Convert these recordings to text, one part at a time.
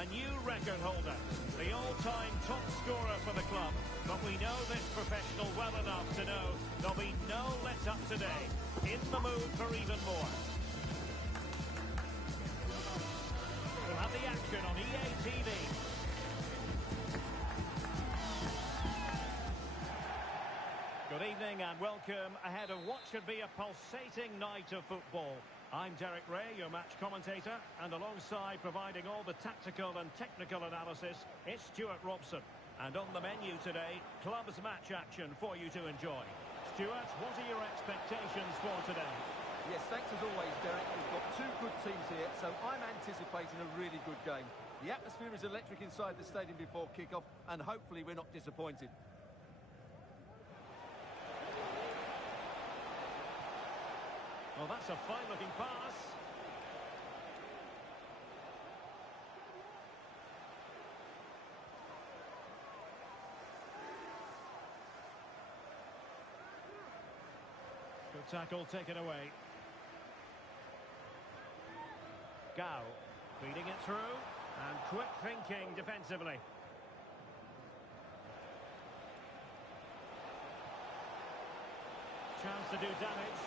A new record holder, the all-time top scorer for the club. But we know this professional well enough to know there'll be no let-up today. In the mood for even more. We'll have the action on EA TV. Good evening and welcome ahead of what should be a pulsating night of football. I'm Derek Ray, your match commentator, and alongside providing all the tactical and technical analysis, it's Stuart Robson. And on the menu today, clubs match action for you to enjoy. Stuart, what are your expectations for today? Yes, thanks as always, Derek. We've got two good teams here, so I'm anticipating a really good game. The atmosphere is electric inside the stadium before kick-off, and hopefully we're not disappointed. Well, that's a fine-looking pass. Good tackle taken away. Gao feeding it through, and quick thinking defensively. Chance to do damage.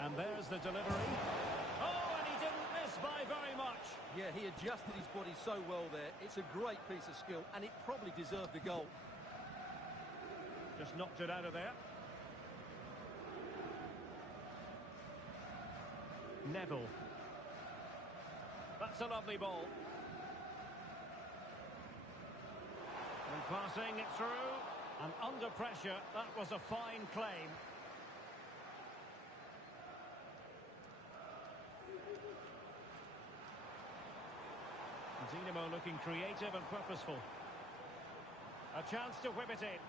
And there's the delivery. Oh, and he didn't miss by very much. Yeah, he adjusted his body so well there. It's a great piece of skill, and it probably deserved the goal. Just knocked it out of there. Neville. That's a lovely ball. And passing it through. And under pressure, that was a fine claim. Dinamo looking creative and purposeful. A chance to whip it in.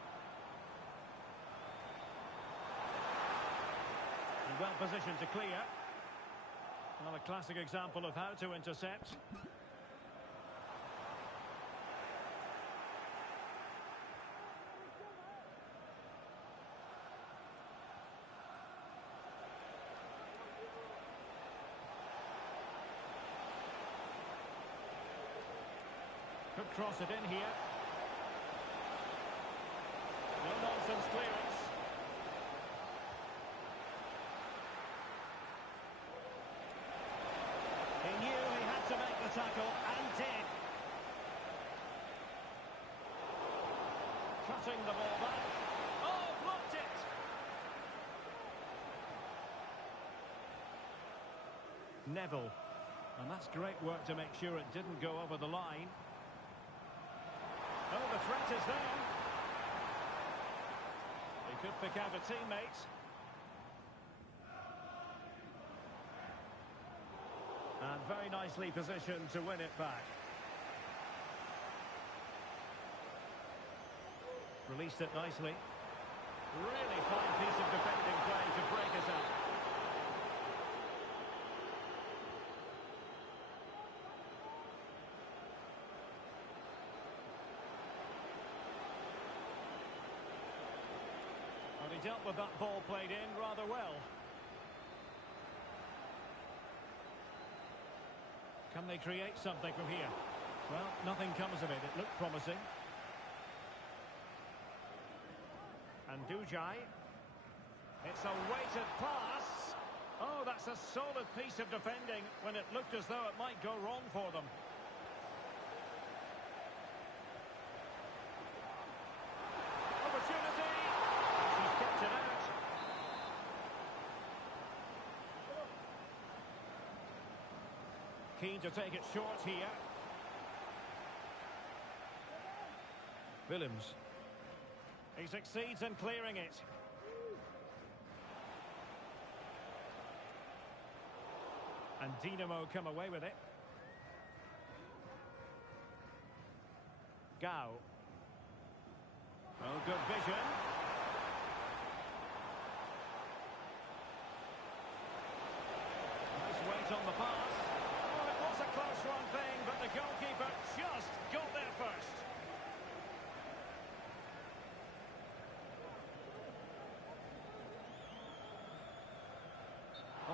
And well positioned to clear. Well, a classic example of how to intercept. Could cross it in here. No nonsense clearance. He knew he had to make the tackle and did. Cutting the ball back. Oh, blocked it! Neville. And that's great work to make sure it didn't go over the line. Oh, the threat is there. He could pick out a teammate. And very nicely positioned to win it back. Released it nicely. Really fine piece of defending play to break us up. But he dealt with that ball played in rather well. Can they create something from here? Well, nothing comes of it. It looked promising. And Dujai. It's a weighted pass. Oh, that's a solid piece of defending when it looked as though it might go wrong for them. Keen to take it short here. Willems. He succeeds in clearing it. And Dinamo come away with it. Gao. Oh, good vision. Nice weight on the pass. Oh, it was a close one thing, but the goalkeeper just got there first.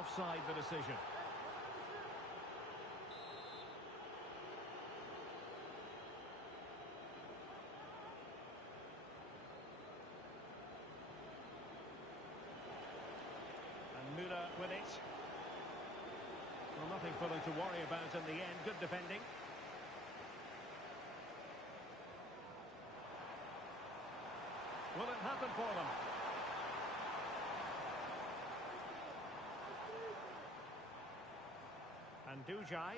Offside the decision. And Müller with it. Well, nothing for them to worry about in the end. Good defending. Will it happen for them? And Dujai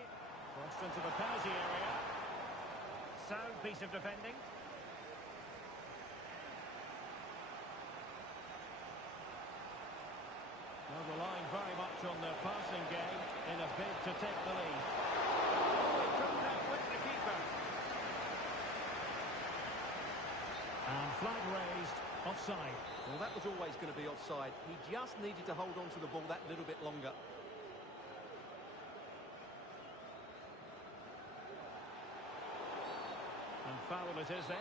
crossed into the penalty area. Sound piece of defending. Well, relying very much on their passing game in a bid to take the lead. They couldn't outwit the keeper. And flag raised, offside. Well, that was always going to be offside. He just needed to hold on to the ball that little bit longer. And foul it is then.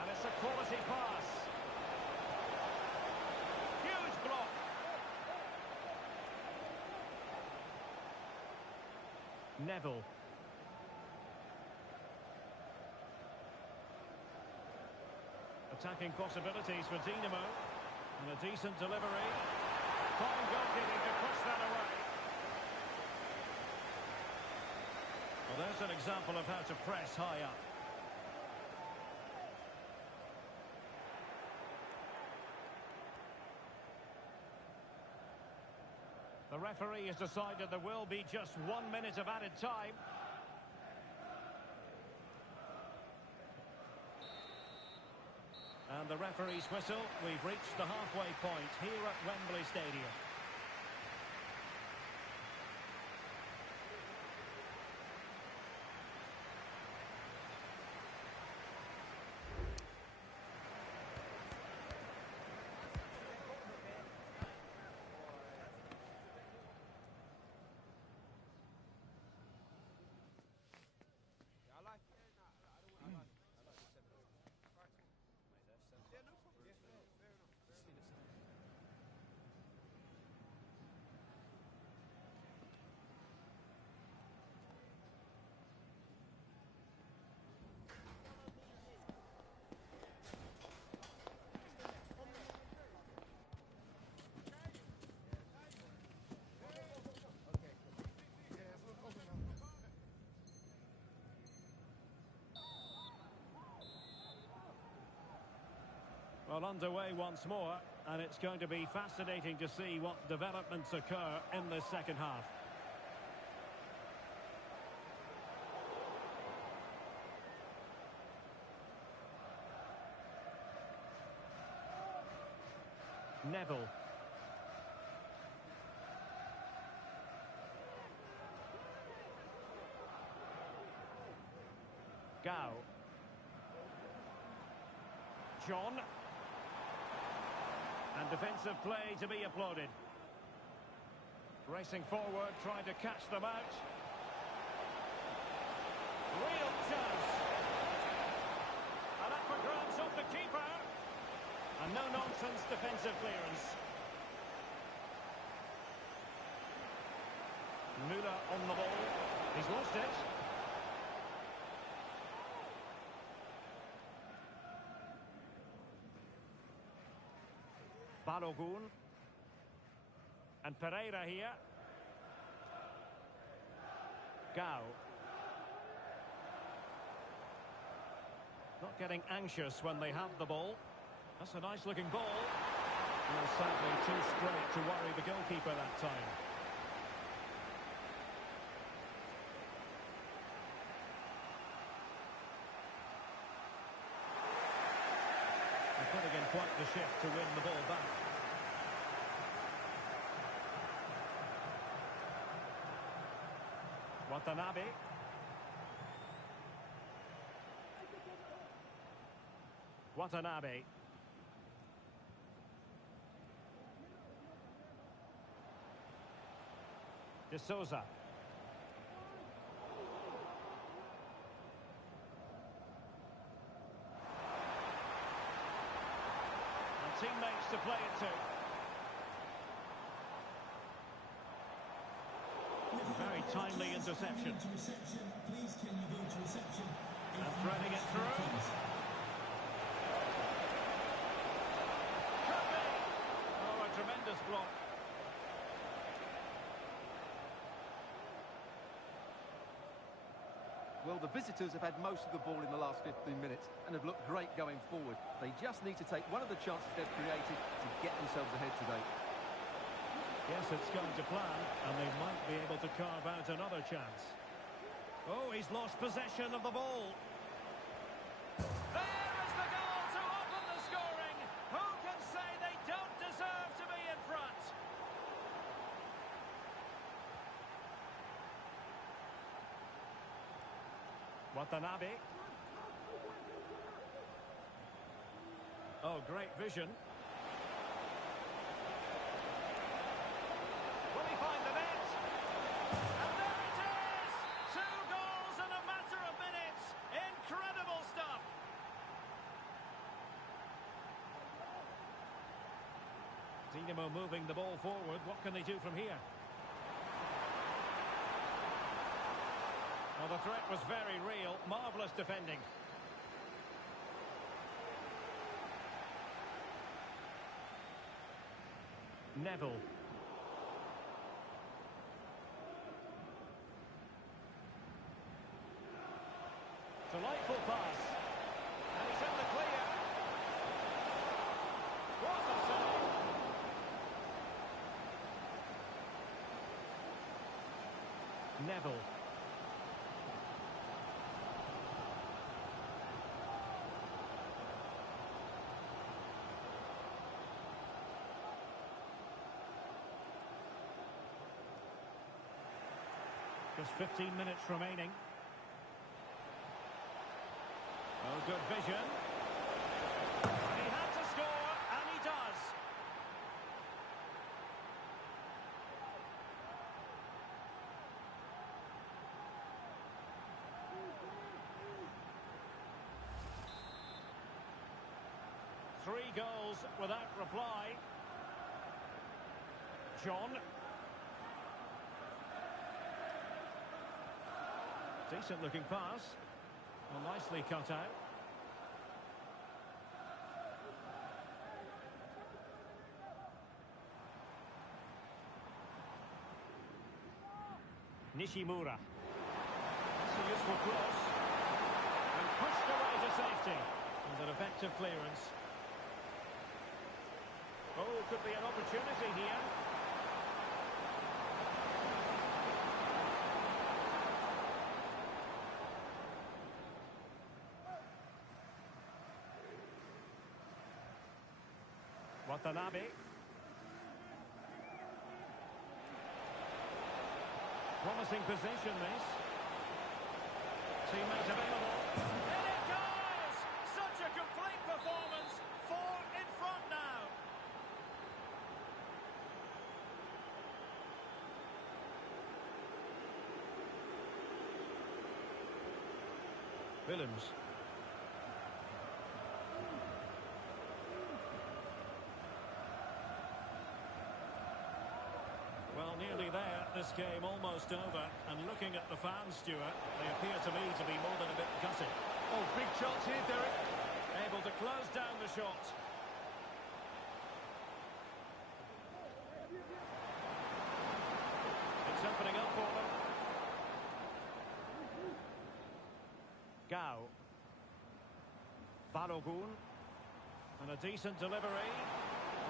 And it's a quality pass. Huge block. Neville. Attacking possibilities for Dinamo. And a decent delivery. Fine goalkeeping to push that away. Well, there's an example of how to press high up. The referee has decided there will be just 1 minute of added time. And the referee's whistle. We've reached the halfway point here at Wembley Stadium. Well, underway once more, and it's going to be fascinating to see what developments occur in the second half. Neville. Gao. John. And defensive play to be applauded. Racing forward, trying to catch them out. Real chance. And up for grabs off the keeper. And no-nonsense defensive clearance. Müller on the ball. He's lost it. Balogun. And Pereira here. Gao. Not getting anxious when they have the ball. That's a nice looking ball. And sadly too straight to worry the goalkeeper that time. They're putting in quite the shift to win the ball back. Watanabe. Watanabe. De Souza. And teammates to play it to. Very timely interception. Please can you go to reception? And threading it through. Could be. Oh, a tremendous block. Well, the visitors have had most of the ball in the last 15 minutes and have looked great going forward. They just need to take one of the chances they've created to get themselves ahead today. Yes, it's going to plan, and they might be able to carve out another chance. Oh, he's lost possession of the ball. There is the goal to open the scoring. Who can say they don't deserve to be in front? Watanabe. Oh, great vision. Will he find the net? And there it is! 2 goals in a matter of minutes. Incredible stuff. Dinamo moving the ball forward. What can they do from here? Well, the threat was very real. Marvellous defending. Neville. Delightful pass. And he's in the clear. What a save. Neville. Just 15 minutes remaining. Oh, good vision. And he had to score, and he does. Three goals without reply. John. Decent looking pass. Well, nicely cut out. Nishimura. That's a useful cross. And pushed away to safety. And an effective clearance. Oh, could be an opportunity here. Watanabe. Promising position, this. Teammate available. In it goes! Such a complete performance. 4 in front now. Willems. Well, nearly there. This game almost over. And looking at the fans, Stuart, they appear to me to be more than a bit gutted. Oh, big chance here, Derek. Able to close down the shot. It's opening up for them. Gao. Balogun. And a decent delivery.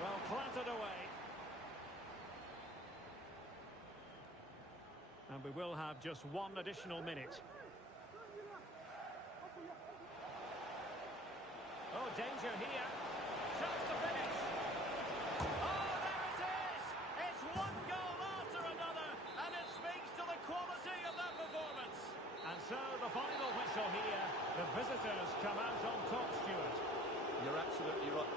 Well, clattered away. And we will have just 1 additional minute. Oh, danger here. Chance to finish. Oh, there it is! It's 1 goal after another, and it speaks to the quality of that performance. And so the final whistle here. The visitors come out on top, Stuart. You're absolutely right.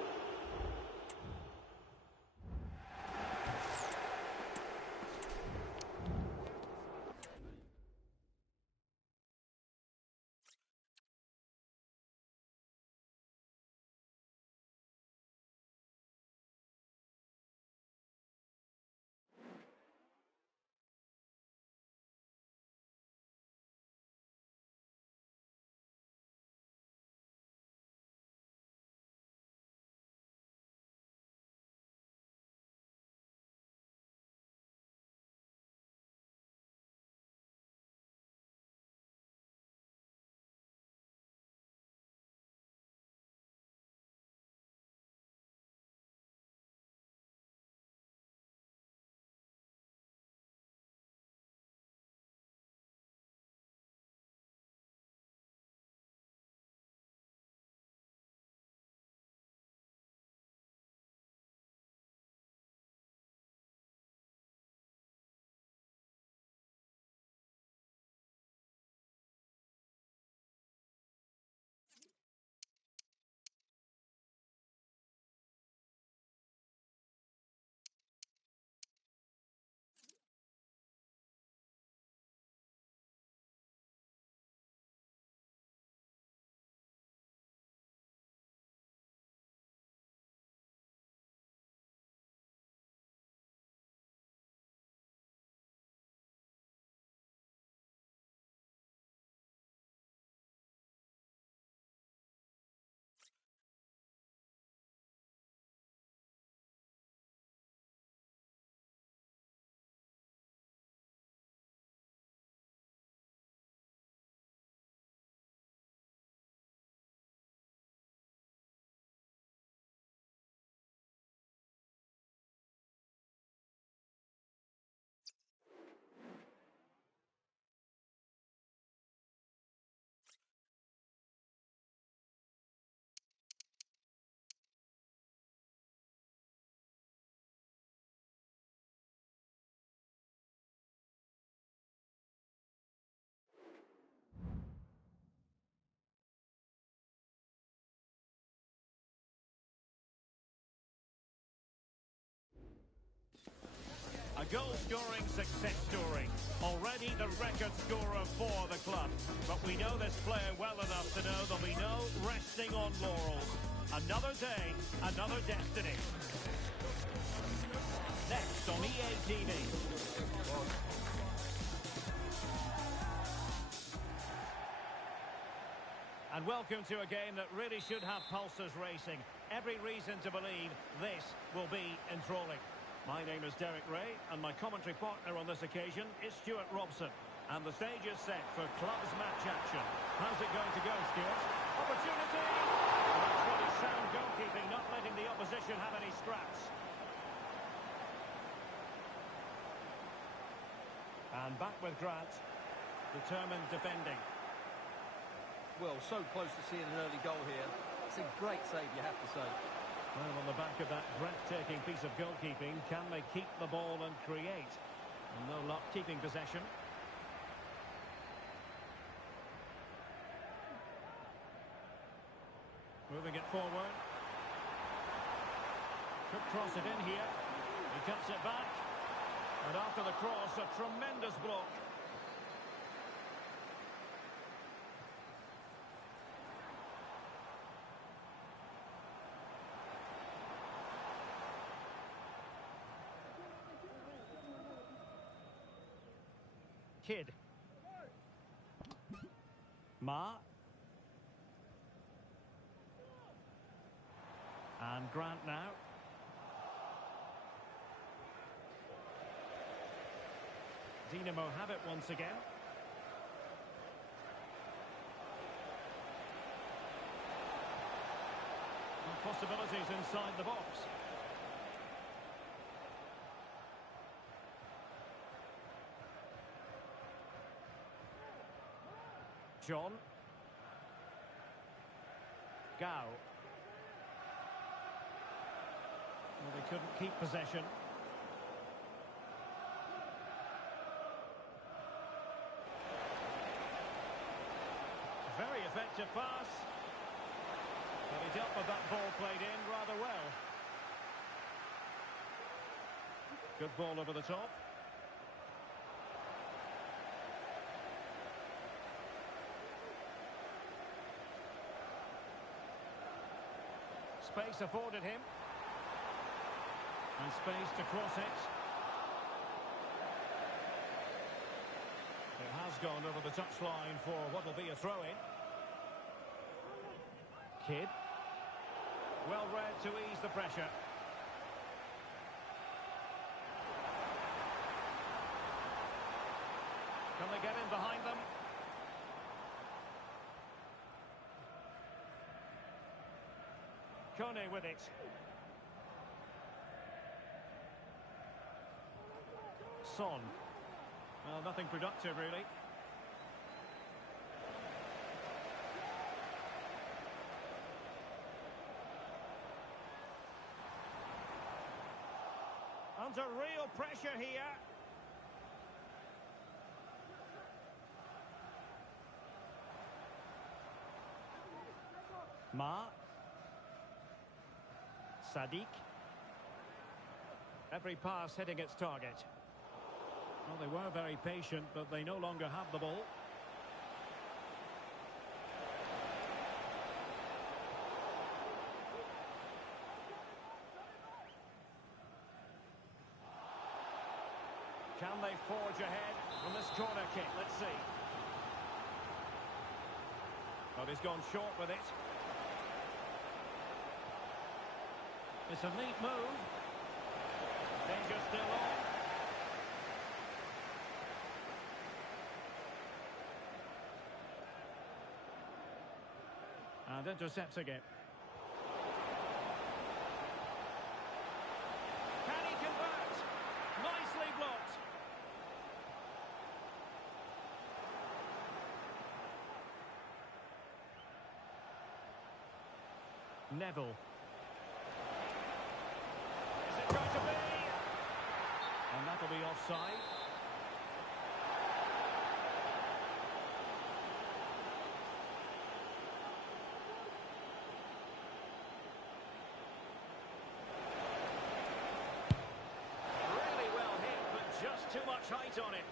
goal-scoring success story. Already the record scorer for the club. But we know this player well enough to know there'll be no resting on laurels. Another day, another destiny. Next on EA TV. And welcome to a game that really should have pulses racing. Every reason to believe this will be enthralling. My name is Derek Ray, and my commentary partner on this occasion is Stuart Robson. And the stage is set for clubs match action. How's it going to go, Stuart? Opportunity! That's what is sound goalkeeping, not letting the opposition have any scraps. And back with Grant. Determined defending. Well, so close to seeing an early goal here. It's a great save, you have to say. Well, on the back of that breathtaking piece of goalkeeping, can they keep the ball and create? And no luck keeping possession. Moving it forward. Could cross it in here. He cuts it back. And after the cross, a tremendous block. Kidd. Ma. And Grant now. Dinamo have it once again. And possibilities inside the box. John. Gao. Well, they couldn't keep possession. Very effective pass. But he dealt with that ball played in rather well. Good ball over the top. Space afforded him. And space to cross it. It has gone over the touchline for what will be a throw-in. Kidd. Well read to ease the pressure. Can they get in behind them? Kone with it. Son. Well, nothing productive, really. Under real pressure here. Ma. Sadiq. Every pass hitting its target. Well, they were very patient, but they no longer have the ball. Can they forge ahead from this corner kick? Let's see. But he's gone short with it. It's a neat move. Danger still on. And intercepts again. Can he convert? Nicely blocked. Neville. Is it going to be? And that'll be offside. too much height on it.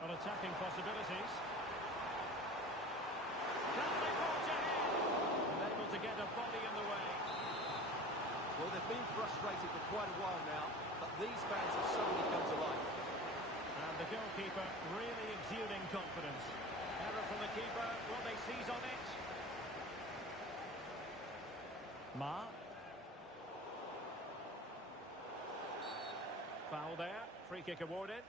On attacking possibilities. Can they forge ahead? Unable to get a body in the way. Well, they've been frustrated for quite a while now, but these fans have suddenly come to life. And the goalkeeper really exuding confidence. Error from the keeper. Will they seize on it? Ma. Foul there. Free kick awarded.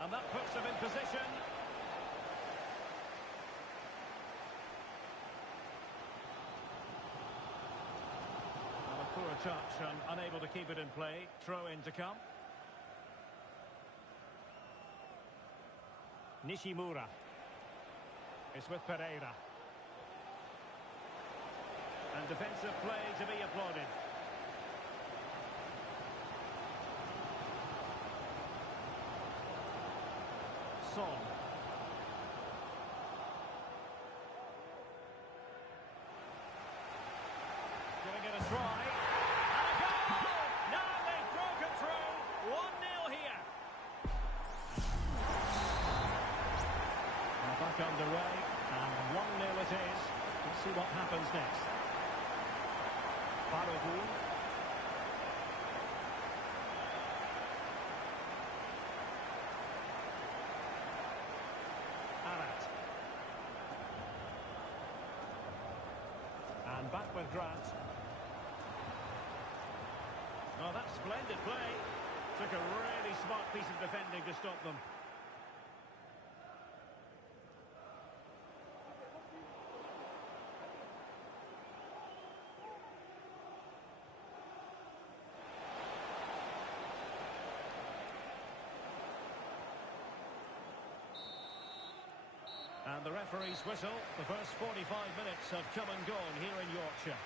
And that puts them in position. Well, a poor touch and unable to keep it in play. Throw in to come. Nishimura. It's with Pereira. And defensive play to be applauded. Son. Giving it a try. And a goal! Now they've broken through. 1-0 here. And back underway. And 1-0 it is. Let's see what happens next. Barogu. And back with Grant. Oh, that's splendid play. Took a really smart piece of defending to stop them. And the referee's whistle. The first 45 minutes have come and gone here in Yorkshire.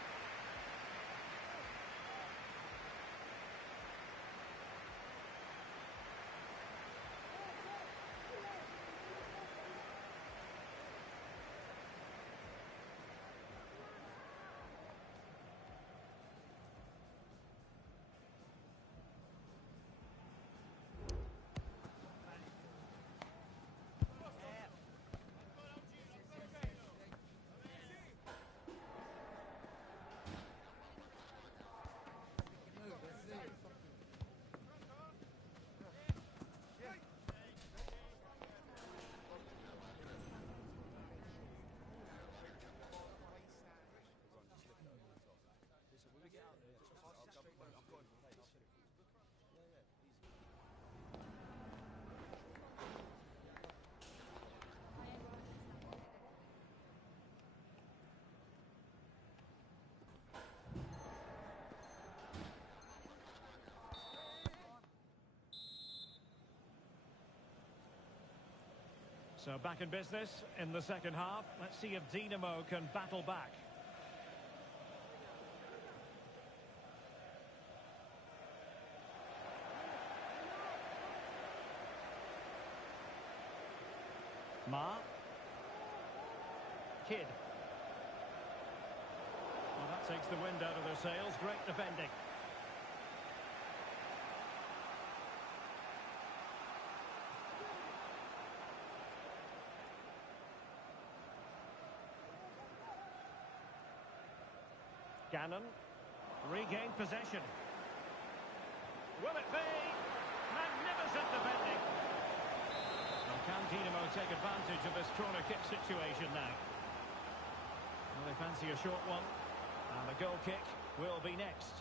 So back in business in the second half. Let's see if Dinamo can battle back. Ma. Kidd. Well, that takes the wind out of their sails. Great defending. Gannon. Regained possession. Will it be? Magnificent defending. Well, can Dinamo take advantage of this corner kick situation now? Well, they fancy a short one. And the goal kick will be next.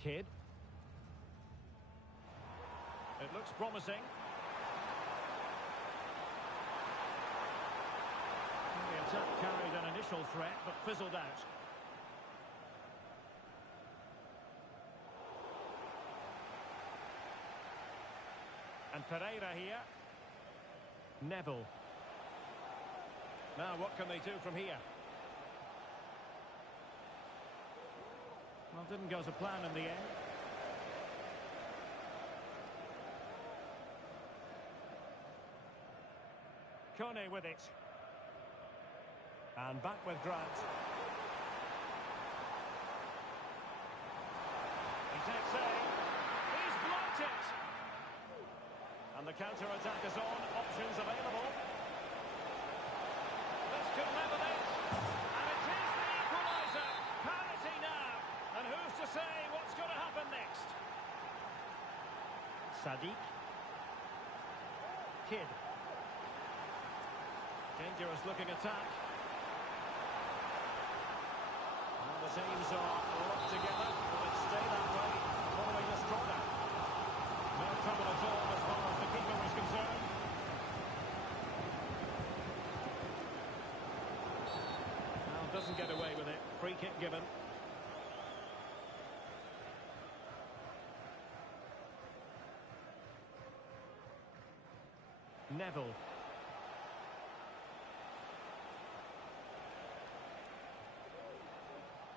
Kidd. It looks promising. The attack carried an initial threat, but fizzled out. And Pereira here. Neville. Now what can they do from here? Well, didn't go to plan in the end. Kone with it. And back with Grant. He takes aim. He's blocked it. And the counter-attack is on. Options available. This could level it. And it is the equaliser. Parity now. And who's to say what's going to happen next? Sadiq. Kidd. Dangerous looking attack. And the teams are locked together. Will it stay that way following this corner? No trouble at all as far as the keeper was concerned. Now doesn't get away with it. Free kick given. Neville.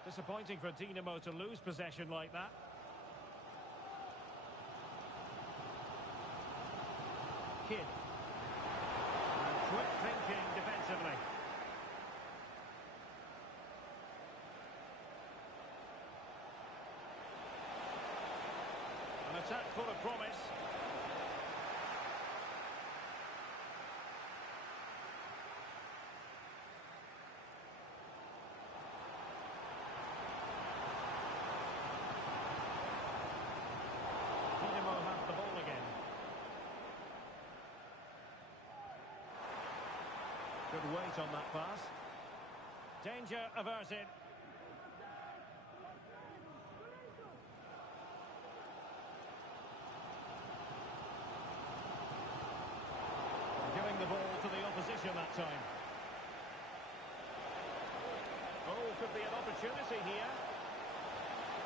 Disappointing for Dinamo to lose possession like that. Kidd. And quick thinking defensively. An attack full of promise. Have the ball again. Good weight on that pass. Danger averted. Giving the ball to the opposition that time. Oh, could be an opportunity here.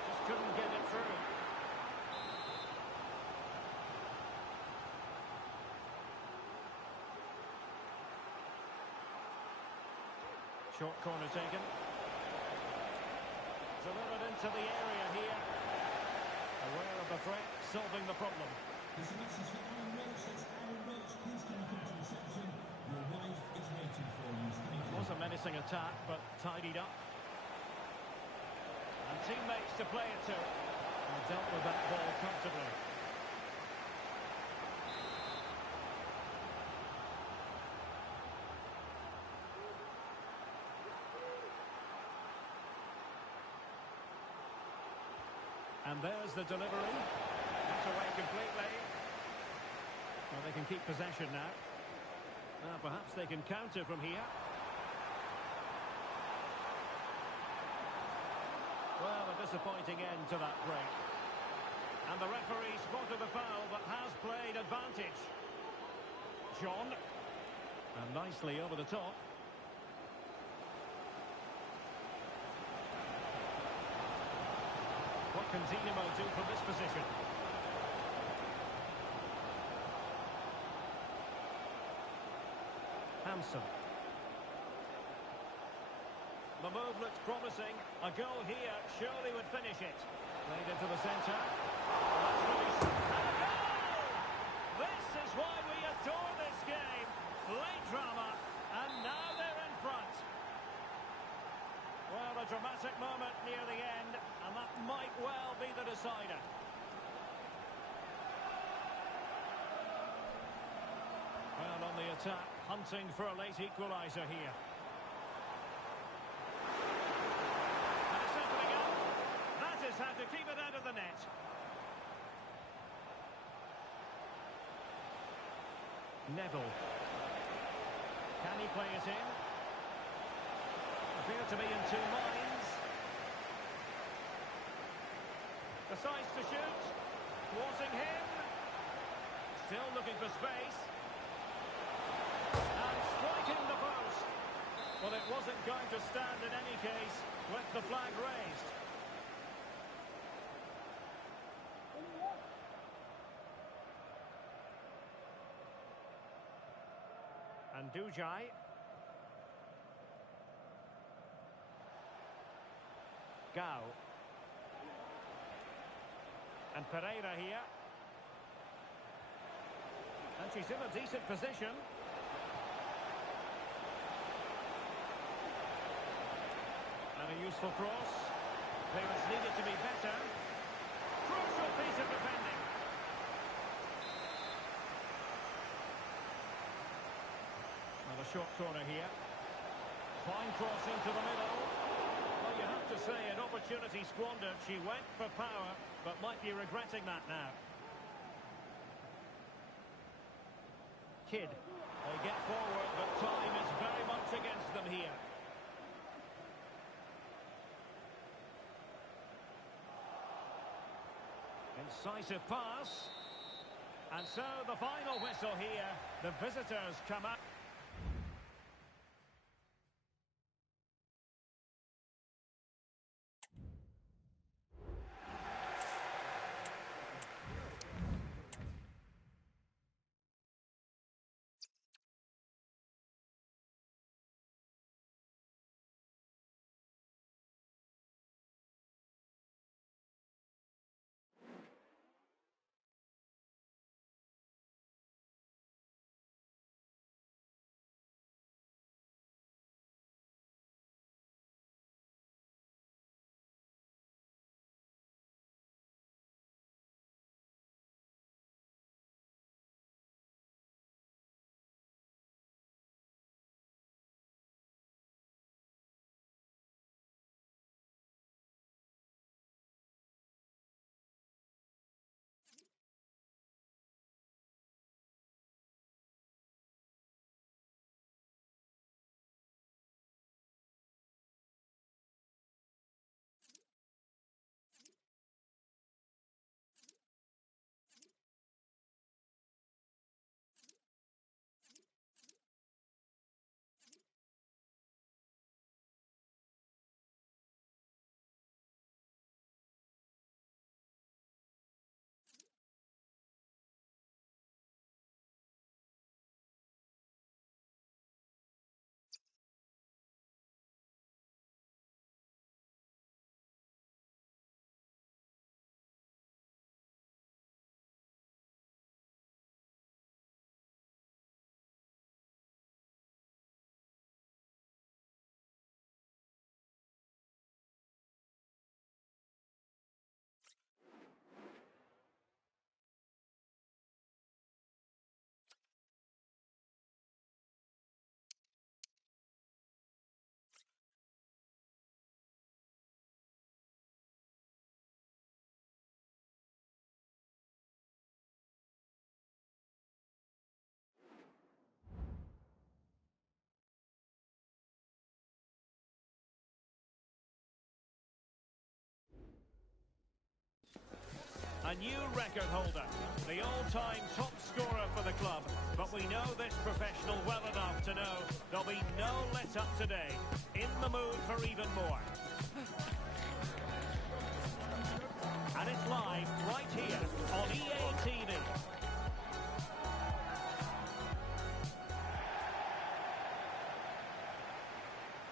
Just couldn't get it through. Short corner taken. Delivered into the area here. Aware of the threat, solving the problem. This is for Aaron Roach. That's Aaron Roach. Please can you come to reception? Your wife is waiting for you. Thank you. It was a menacing attack, but tidied up. And teammates to play it to. And dealt with that ball comfortably. And there's the delivery. That's away completely. Well, they can keep possession now. Now, perhaps they can counter from here. Well, a disappointing end to that break. And the referee spotted the foul but has played advantage. John. And nicely over the top. What can Dinamo do from this position? Hansen. The move looks promising. A goal here surely would finish it. Played into the centre. That's released. And a goal! This is why we adore this game. Late drama. And now they're in front. Well, a dramatic moment near the end, and that might well be the decider. Well, on the attack, hunting for a late equaliser here. And it's opening up. That is how to keep it out of the net. Neville. Can he play it in? Appear to be in two minds. Decides to shoot. Thwarting him. Still looking for space. And striking the post. Well, it wasn't going to stand in any case with the flag raised. And Dujai. Gao. And Pereira here. And she's in a decent position. And a useful cross. Clearance needed to be better. Crucial piece of defending. Another short corner here. Fine cross into the middle. Well, you have to say, an opportunity squandered. She went for power, but might be regretting that now. Kidd. They get forward, but time is very much against them here. Incisive pass. And so the final whistle here. The visitors come out. A new record holder, the all-time top scorer for the club. But we know this professional well enough to know there'll be no let-up today. In the mood for even more. And it's live right here on EA TV.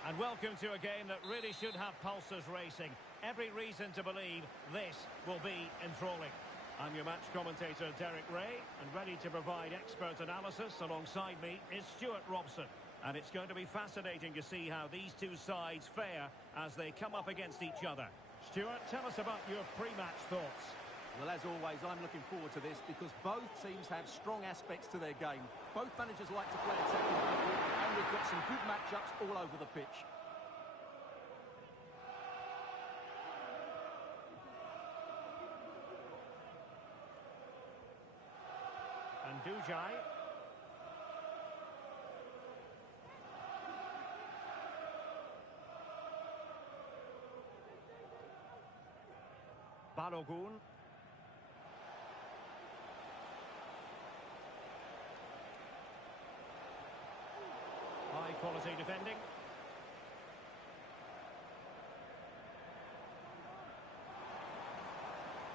And welcome to a game that really should have pulses racing. Every reason to believe this will be enthralling. I'm your match commentator, Derek Ray, and ready to provide expert analysis alongside me is Stuart Robson. And it's going to be fascinating to see how these two sides fare as they come up against each other. Stuart, tell us about your pre-match thoughts. Well, as always, I'm looking forward to this because both teams have strong aspects to their game. Both managers like to play attacking football, and we've got some good matchups all over the pitch. And Dujai. Balogun. High quality defending.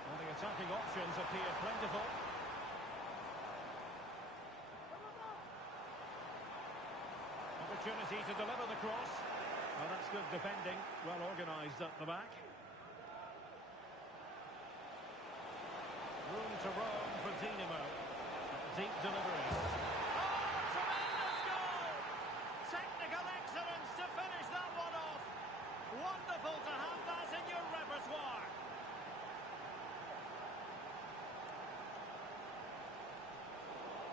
And the attacking options appear plentiful. Opportunity to deliver the cross. Well, that's good defending. Well organised at the back. to Rome for Dinamo. Deep delivery. Oh, tremendous goal! Technical excellence to finish that one off. Wonderful to have that in your repertoire.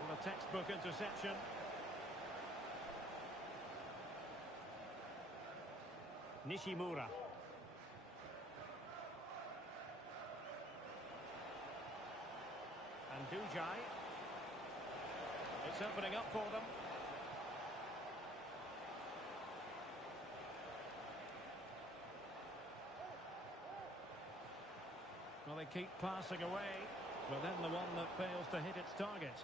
Well, a textbook interception. Nishimura. And Dujai. It's opening up for them. Well, they keep passing away, but then the one that fails to hit its target.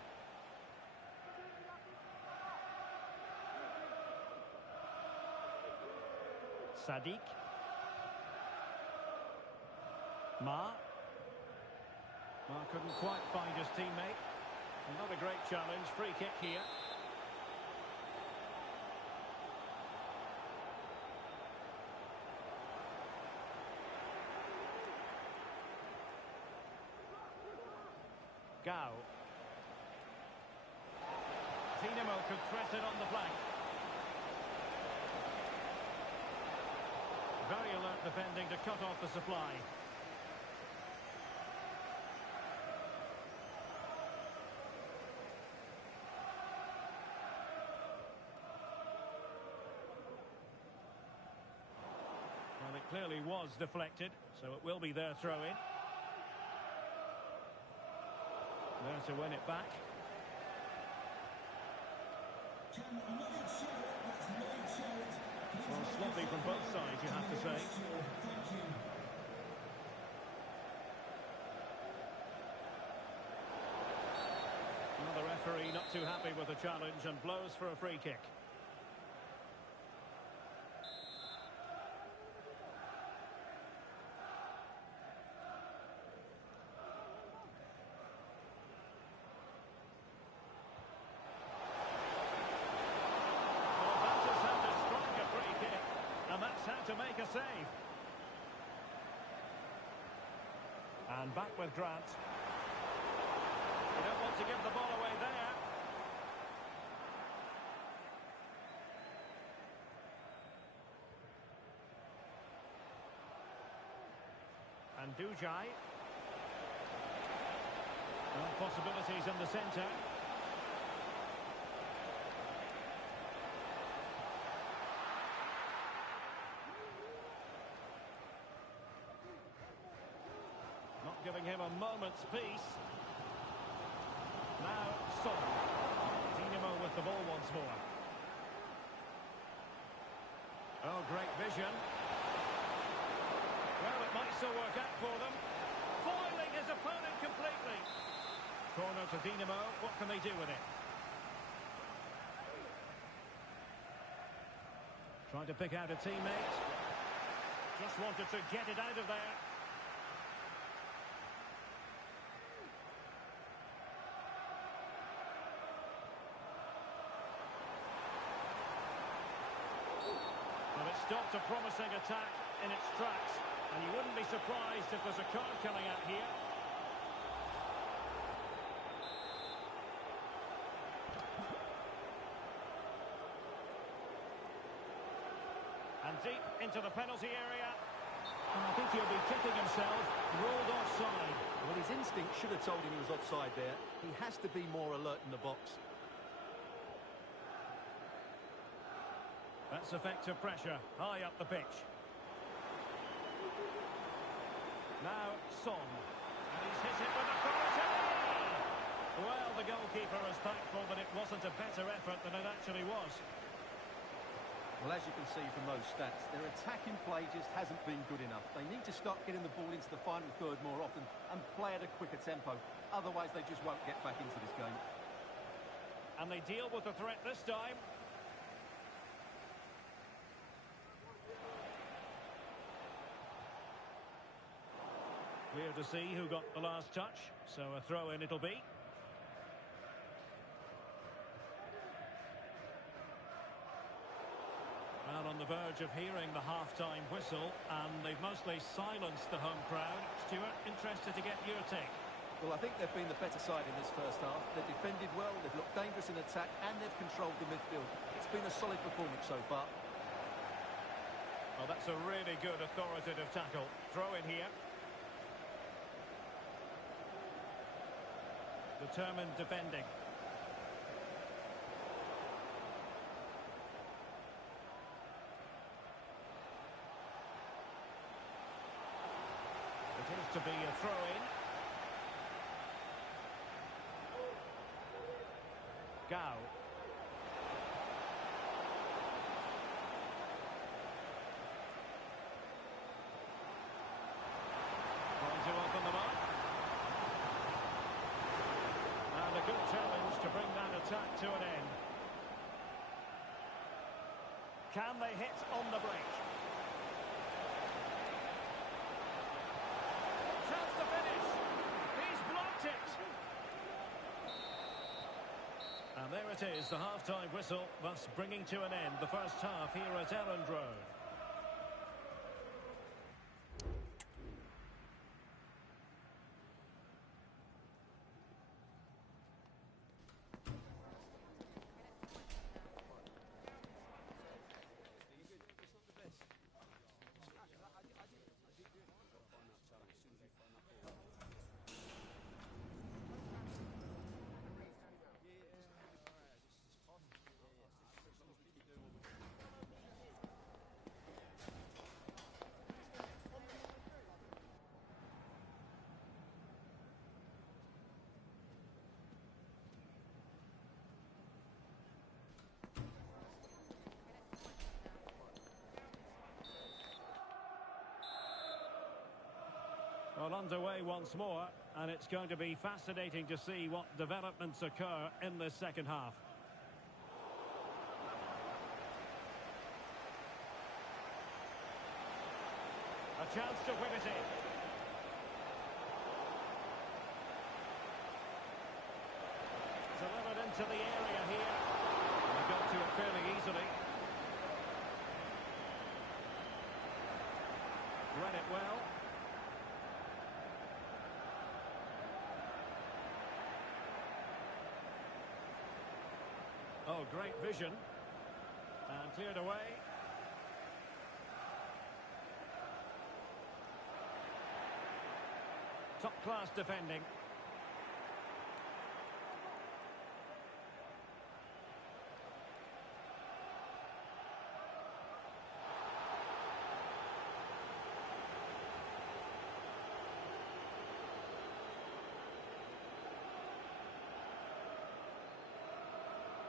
Sadiq. Ma couldn't quite find his teammate. Not a great challenge. Free kick here. Gao. Dinamo could threat it on the flank. Very alert defending to cut off the supply. Well, it clearly was deflected, so it will be their throw-in. There to win it back. Well, sloppy from both sides, you have to say. Well, the referee not too happy with the challenge and blows for a free kick. To make a save. And back with Grant. You don't want to give the ball away there. And Dujai. Well, possibilities in the centre. Not giving him a moment's peace. Now, Son. Dinamo with the ball once more. Oh, great vision. Well, it might still work out for them. Foiling his opponent completely. Corner to Dinamo. What can they do with it? Trying to pick out a teammate. Just wanted to get it out of there. Stopped a promising attack in its tracks, and you wouldn't be surprised if there's a card coming out here. And deep into the penalty area. And I think he'll be kicking himself, ruled offside. Well, his instinct should have told him he was offside there. He has to be more alert in the box. That's effective pressure, high up the pitch. Now, Son. And he's hit it with authority! Well, the goalkeeper is thankful that it wasn't a better effort than it actually was. Well, as you can see from those stats, their attacking play just hasn't been good enough. They need to start getting the ball into the final third more often and play at a quicker tempo. Otherwise, they just won't get back into this game. And they deal with the threat this time. Clear to see who got the last touch, so a throw-in it'll be. Well, on the verge of hearing the half-time whistle, and they've mostly silenced the home crowd. Stuart, interested to get your take. Well, I think they've been the better side in this first half. They've defended well, they've looked dangerous in attack, and they've controlled the midfield. It's been a solid performance so far. Well, that's a really good authoritative tackle. Throw in here. Determined defending. It is to be a throw-in. Gao. Trying to open them up. And a good challenge to bring that attack to an end. Can they hit on the break? Chance to finish. He's blocked it. And there it is, the half-time whistle, thus bringing to an end the first half here at Elland Road. Well, underway once more, and it's going to be fascinating to see what developments occur in this second half. A chance to whip it in. Delivered into the area here. And they got to it fairly easily. Read it well. Oh, great vision. And cleared away. Top-class defending.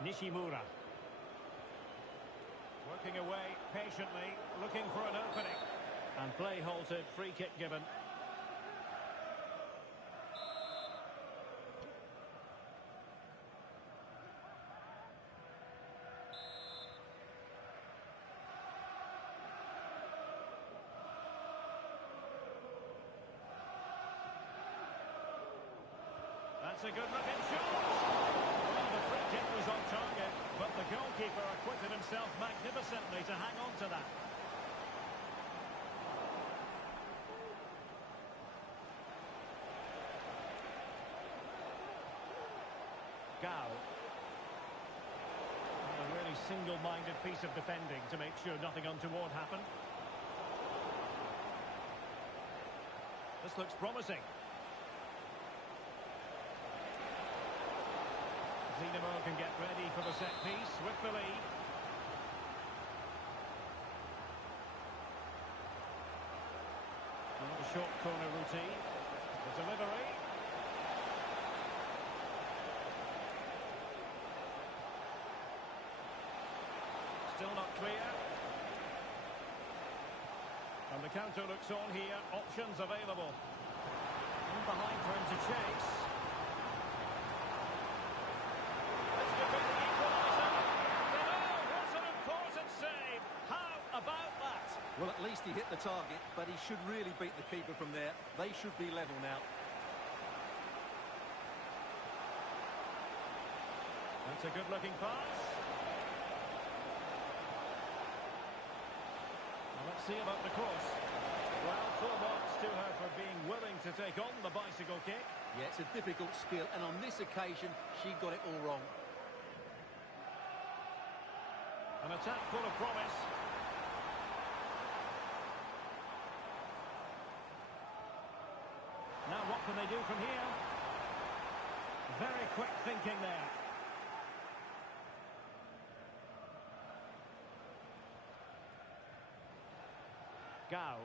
Nishimura. Working away patiently, looking for an opening. And play halted, free kick given. That's a good looking shot. Well, the free kick was on target, but the goalkeeper acquitted himself magnificently to hang on to that. Gao. A really single-minded piece of defending to make sure nothing untoward happened. This looks promising. Zinamo can get ready for the set piece with the lead. Another short corner routine. The delivery. Still not clear. And the counter looks on here. Options available. In behind for him to chase. This could be the equaliser. What an important save. How about that? Well, at least he hit the target, but he should really beat the keeper from there. They should be level now. That's a good-looking pass. Let's see about the cross. Well, full marks to her for being willing to take on the bicycle kick. Yeah, it's a difficult skill, and on this occasion, she got it all wrong. An attack full of promise. Now what can they do from here? Very quick thinking there. Gao.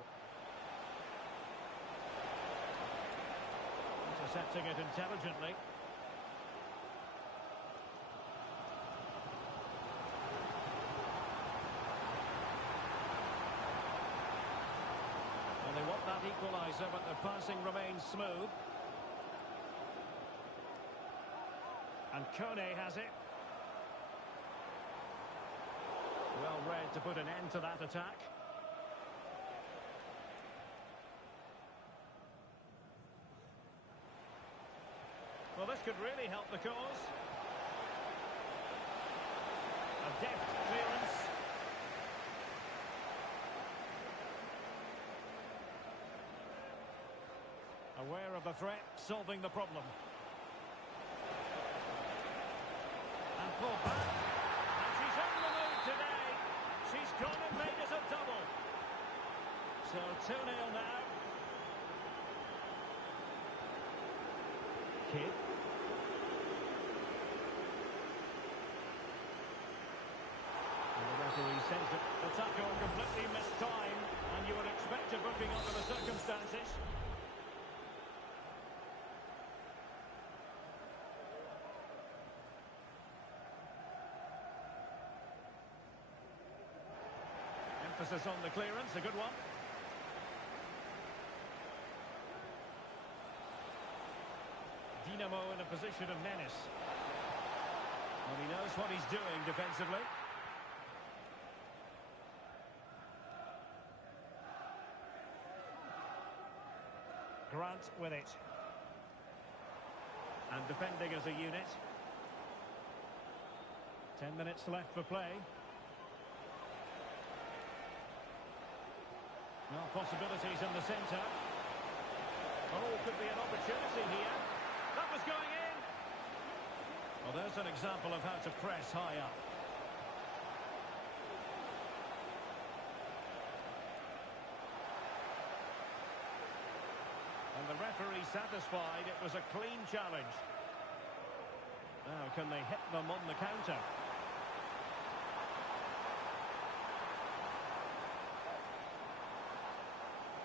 Intercepting it intelligently. And they want that equaliser, but the passing remains smooth. And Kone has it. Well read to put an end to that attack. Well, this could really help the cause. A deft clearance. Aware of the threat, solving the problem. And pull back. And she's in the mood today. She's gone and made it a double. So 2-0 now. Kidd. The referee says that the tackle completely missed time, and you would expect a booking under the circumstances. Emphasis on the clearance, a good one. Dinamo in a position of menace. Well, he knows what he's doing defensively. Grant with it. And defending as a unit. 10 minutes left for play. Well, possibilities in the centre. Oh, could be an opportunity here. That was going in. Well, there's an example of how to press high up. And the referee satisfied it was a clean challenge. Now, can they hit them on the counter?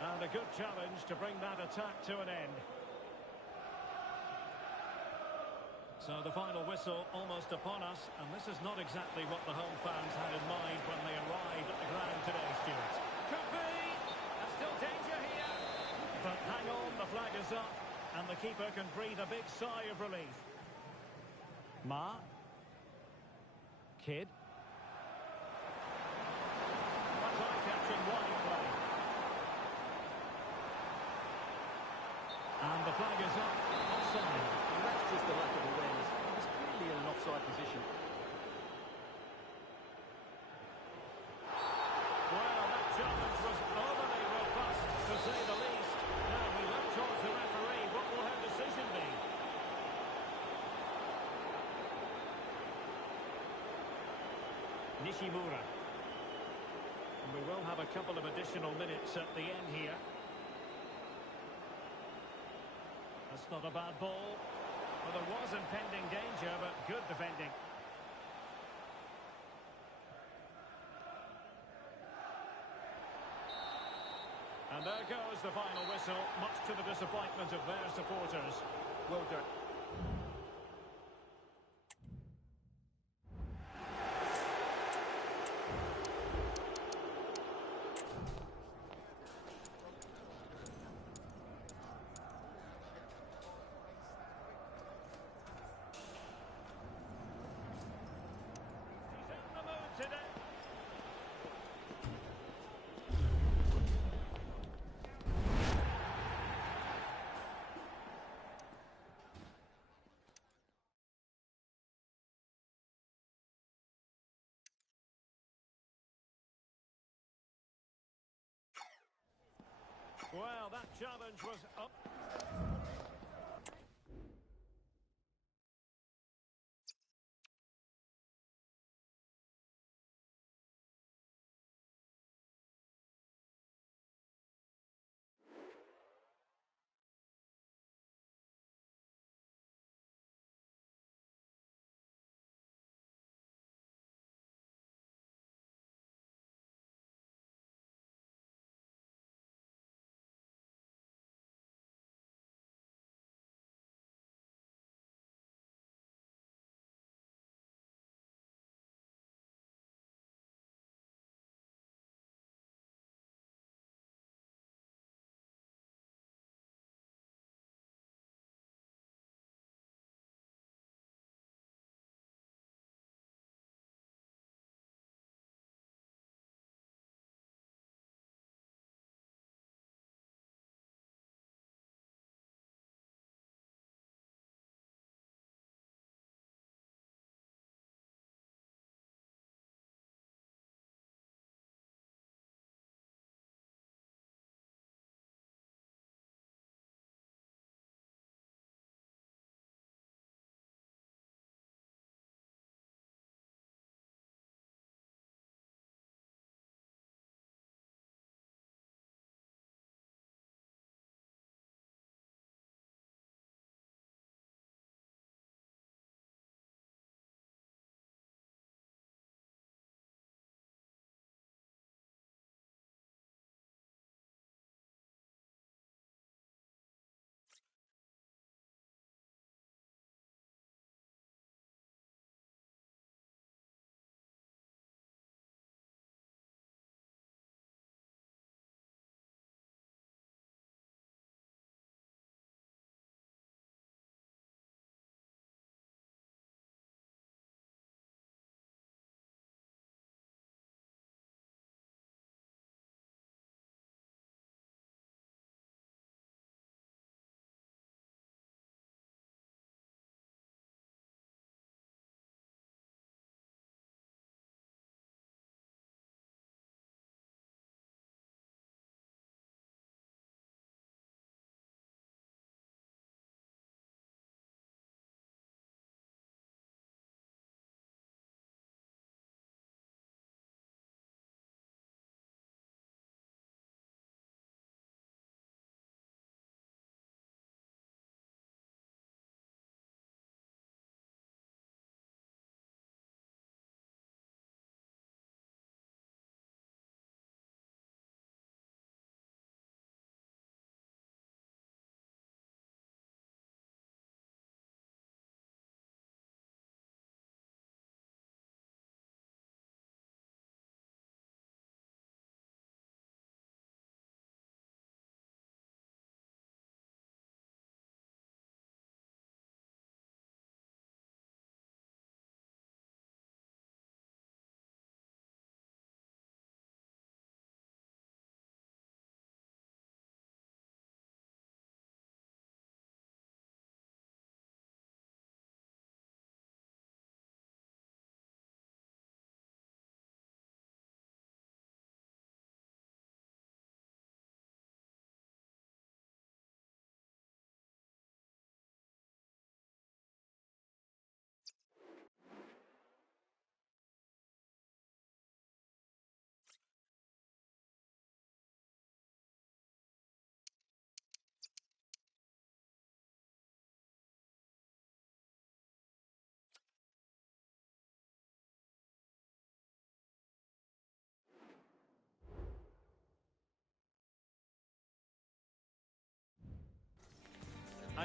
And a good challenge to bring that attack to an end. So the final whistle almost upon us, and this is not exactly what the home fans had in mind when they arrived at the ground today, Stuart. Could be! There's still danger here. But hang on, the flag is up, and the keeper can breathe a big sigh of relief. Ma. Kidd. What eye-catching wide play. And the flag is up, offside. And that's just a lack of awareness. It was clearly an offside position. Well, that challenge was overly robust, to say the least. Now we look towards the referee. What will her decision be? Nishimura. And we will have a couple of additional minutes at the end here. That's not a bad ball. Well, there was impending danger, but good defending. And there goes the final whistle, much to the disappointment of their supporters. Well done. He's in the mood today. Well, that challenge was up.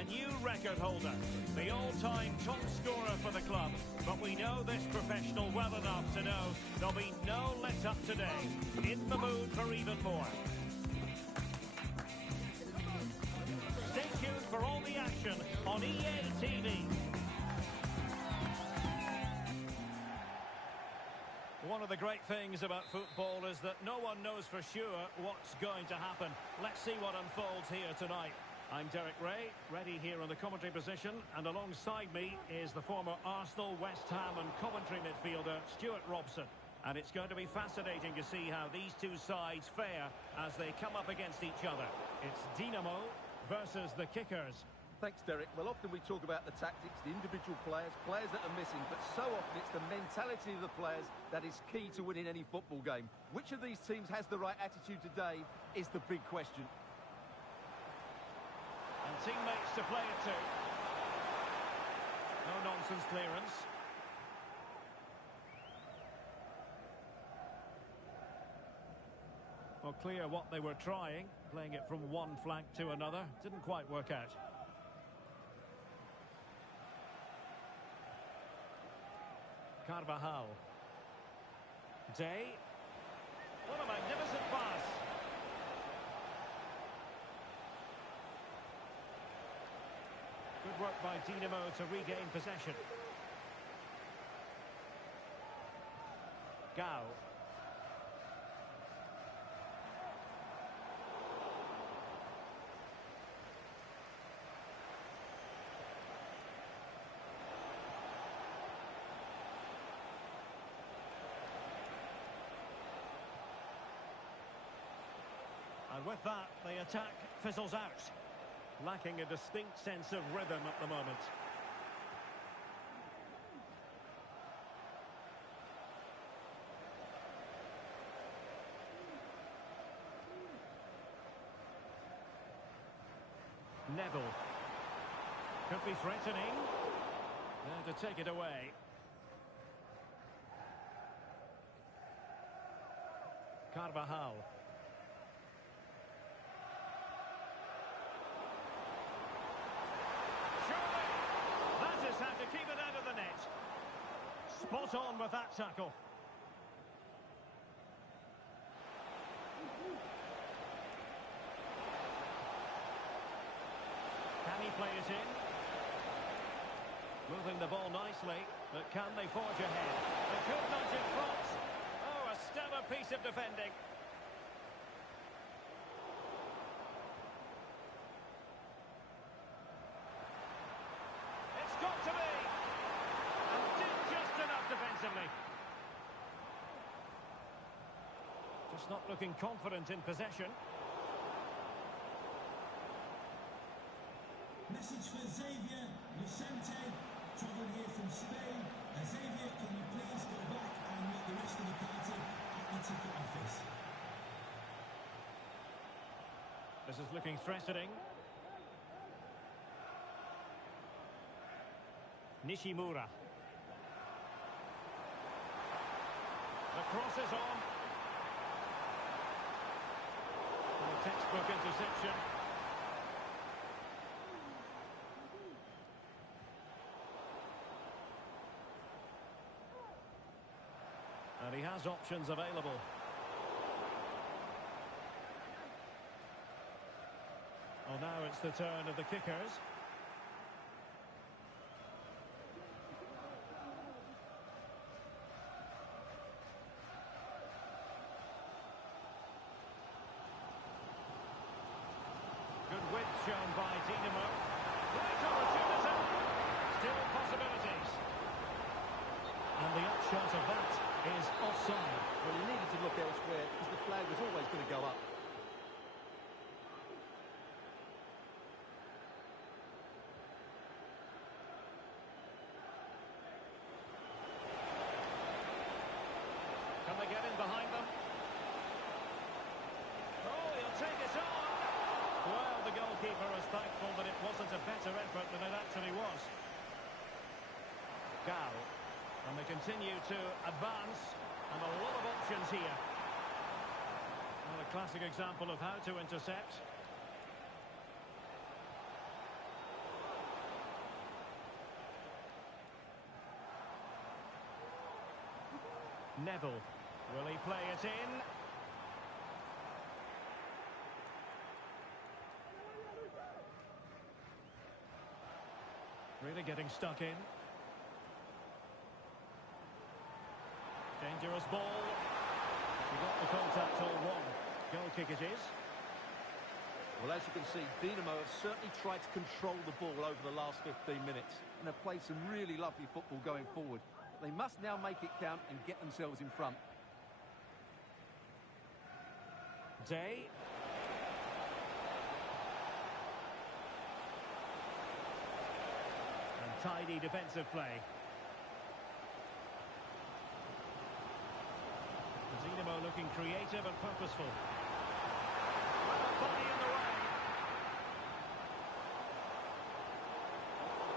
a new record holder, the all-time top scorer for the club. But we know this professional well enough to know there'll be no let-up today. In the mood for even more. Stay tuned for all the action on EA TV. One of the great things about football is that no one knows for sure what's going to happen. Let's see what unfolds here tonight. I'm Derek Ray, ready here on the commentary position, and alongside me is the former Arsenal, West Ham and Coventry midfielder Stuart Robson. And it's going to be fascinating to see how these two sides fare as they come up against each other. It's Dinamo versus the Kickers. Thanks, Derek. Well, often we talk about the tactics, the individual players that are missing, but so often it's the mentality of the players that is key to winning any football game. Which of these teams has the right attitude today is the big question. And teammates to play it to. No nonsense clearance. Well, clear what they were trying, playing it from one flank to another. Didn't quite work out. Carvajal. Day. What a magnificent pass. Good work by Dinamo to regain possession. Gao. And with that, the attack fizzles out, lacking a distinct sense of rhythm at the moment. Neville. Could be threatening. There to take it away. Carvajal. How to keep it out of the net. Spot on with that tackle. Can he play it in? Moving the ball nicely, but can they forge ahead? They could nudge in front. Oh, a stellar piece of defending. Got to be, and did just enough defensively. Just not looking confident in possession. Message for Xavier Vicente, travelling here from Spain. Xavier, can you please go back and meet the rest of the party at the ticket office? This is looking threatening. Nishimura. The cross is on. And a textbook interception. And he has options available. Well, now it's the turn of the Kickers. Good width shown by Dinamo. Great opportunity. Still possibilities. And the upshot of that is offside. Well, you needed to look elsewhere because the flag was always going to go up. Can they get in behind them? Oh, he'll take it on. Well, the goalkeeper is thankful that it wasn't a better effort than it actually was. Gao. And they continue to advance. And a lot of options here. Well, a classic example of how to intercept. Neville. Will he play it in? Really getting stuck in. Dangerous ball. He got the contact all wrong. Goal kick it is. Well, as you can see, Dinamo have certainly tried to control the ball over the last 15 minutes and have played some really lovely football going forward. They must now make it count and get themselves in front. Day. And tidy defensive play. Dinamo looking creative and purposeful. Body in the way.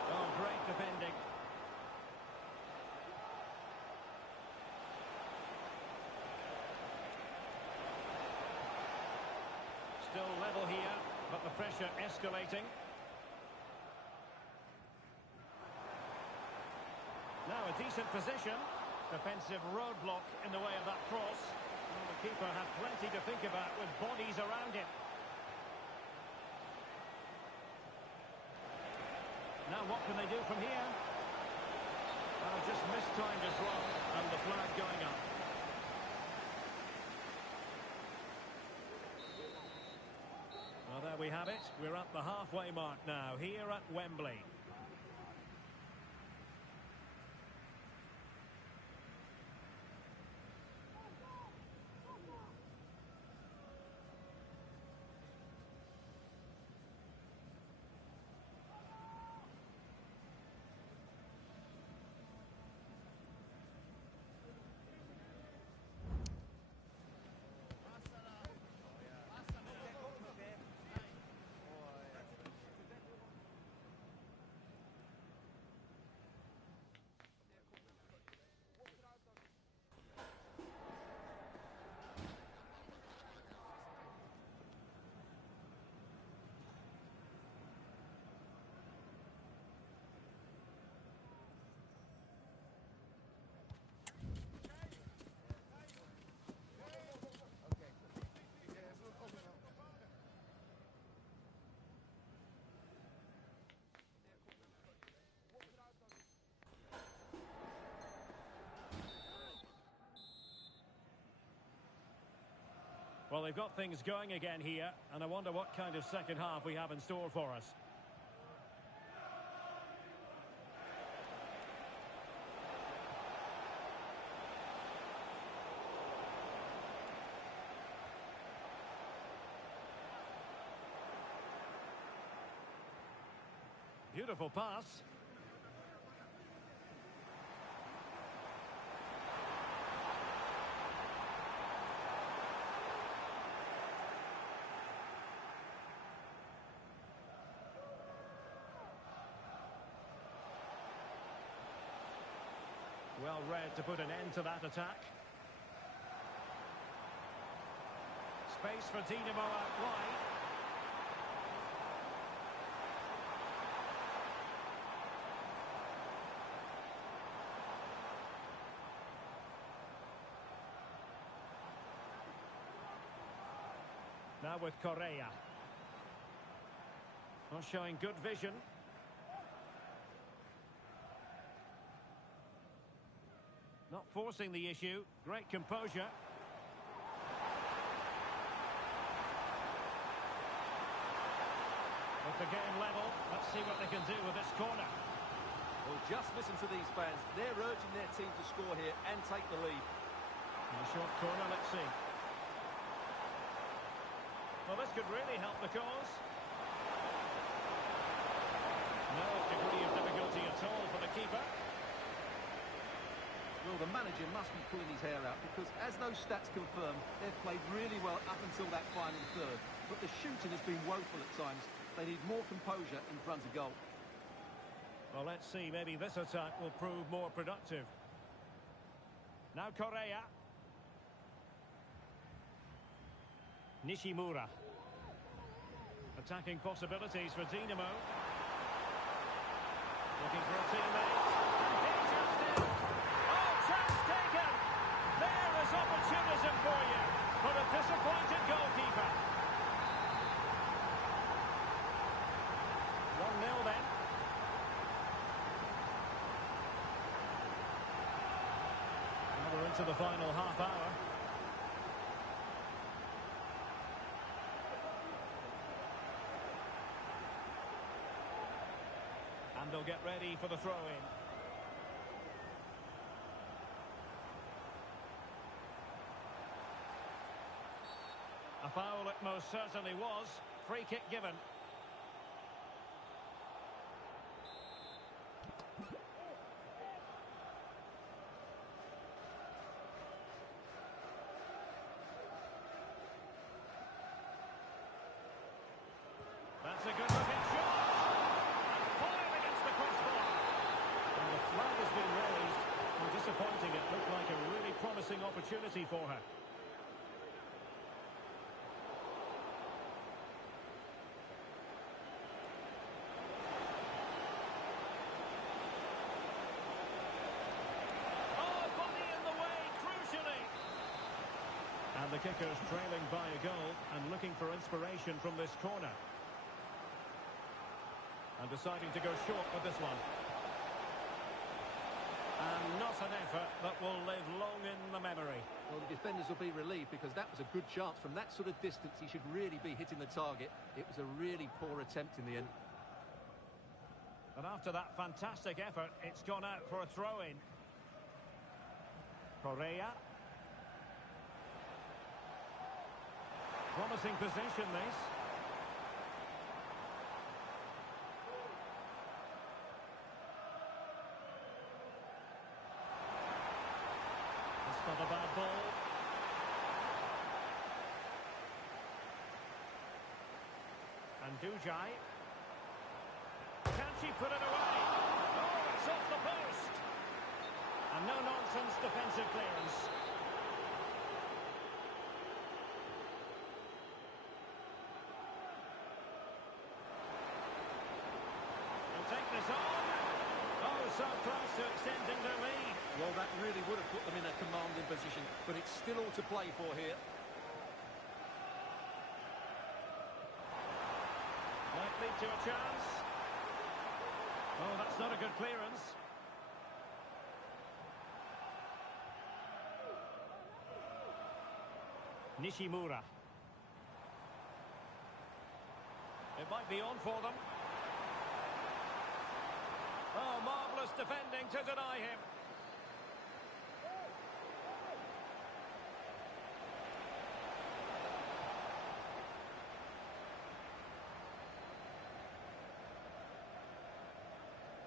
Oh, great defending. Still level here, but the pressure escalating. Now a decent position. Defensive roadblock in the way of that cross. Well, the keeper had plenty to think about with bodies around him. Now what can they do from here? Well, just mistimed as well, and the flag going up. Well, there we have it. We're at the halfway mark now, here at Wembley. Well, they've got things going again here, and I wonder what kind of second half we have in store for us. Beautiful pass. Well read to put an end to that attack. Space for Dinamo out wide. Now with Correa. Not showing good vision. Not forcing the issue. Great composure. With the game level, let's see what they can do with this corner. Well, just listen to these fans. They're urging their team to score here and take the lead. In a short corner, let's see. Well, this could really help the cause. No degree of difficulty at all for the keeper. Well, the manager must be pulling his hair out because, as those stats confirm, they've played really well up until that final third. But the shooting has been woeful at times. They need more composure in front of goal. Well, let's see. Maybe this attack will prove more productive. Now Correa. Nishimura. Attacking possibilities for Dinamo. Looking for a teammate. And he's just in. Oh, chance taken! into the final half hour. And they'll get ready for the throw-in. A foul it most certainly was. Free kick given. That's a good looking shot. And fired against the crossbar. And the flag has been raised. Well, disappointing. It looked like a really promising opportunity for her. And the kicker's trailing by a goal and looking for inspiration from this corner. And deciding to go short with this one. And not an effort that will live long in the memory. Well, the defenders will be relieved because that was a good chance. From that sort of distance, he should really be hitting the target. It was a really poor attempt in the end. And after that fantastic effort, it's gone out for a throw-in. Correa. Promising possession, this. It's not a bad ball. And Dujai. Can she put it away? Oh, it's off the post. And no-nonsense defensive clearance. Take this on. Oh, so close to extending their lead. Well, that really would have put them in a commanding position, but it's still all to play for here. Might lead to a chance. Oh, that's not a good clearance. Nishimura. It might be on for them. Oh, marvellous defending to deny him.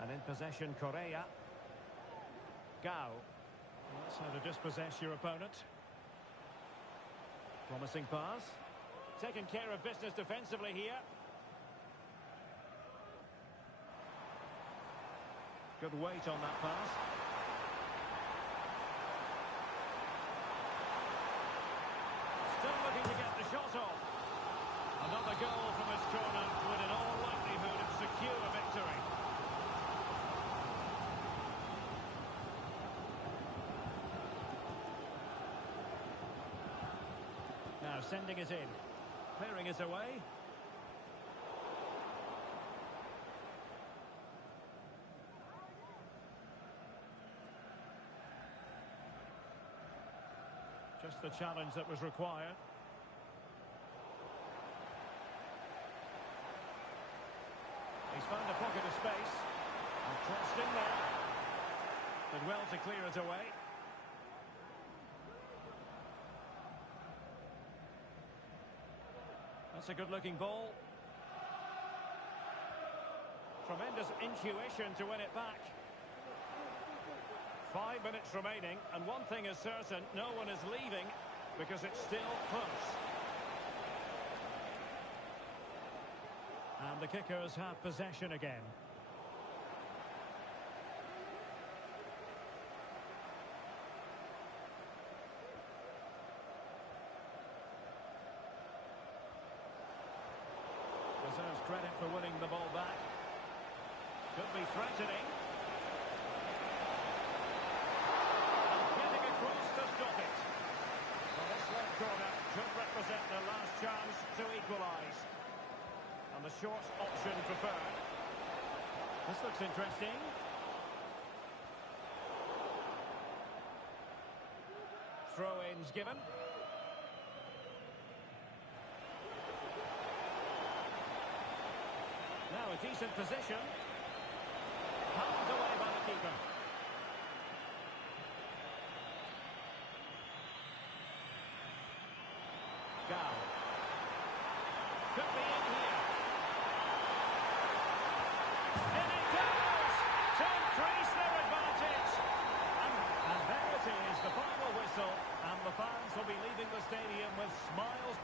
And in possession, Correa. Gao. That's how to dispossess your opponent. Promising pass. Taking care of business defensively here. Good weight on that pass. Still looking to get the shot off. Another goal from this corner would in all likelihood secure a victory. Now sending it in. Clearing it away. Just the challenge that was required. He's found a pocket of space. And crossed in there. Did well to clear it away. That's a good-looking ball. Tremendous intuition to win it back. 5 minutes remaining, and one thing is certain, no one is leaving because it's still close. And the kickers have possession again. Deserves credit for winning the ball back. Could be threatening. Corner could represent their last chance to equalise. And the short option preferred. This looks interesting. throw-ins given. Now a decent position. Palmed away by the keeper. Gal. Could be in here. In it goes! To increase their advantage. And there it is, the final whistle. And the fans will be leaving the stadium with smiles.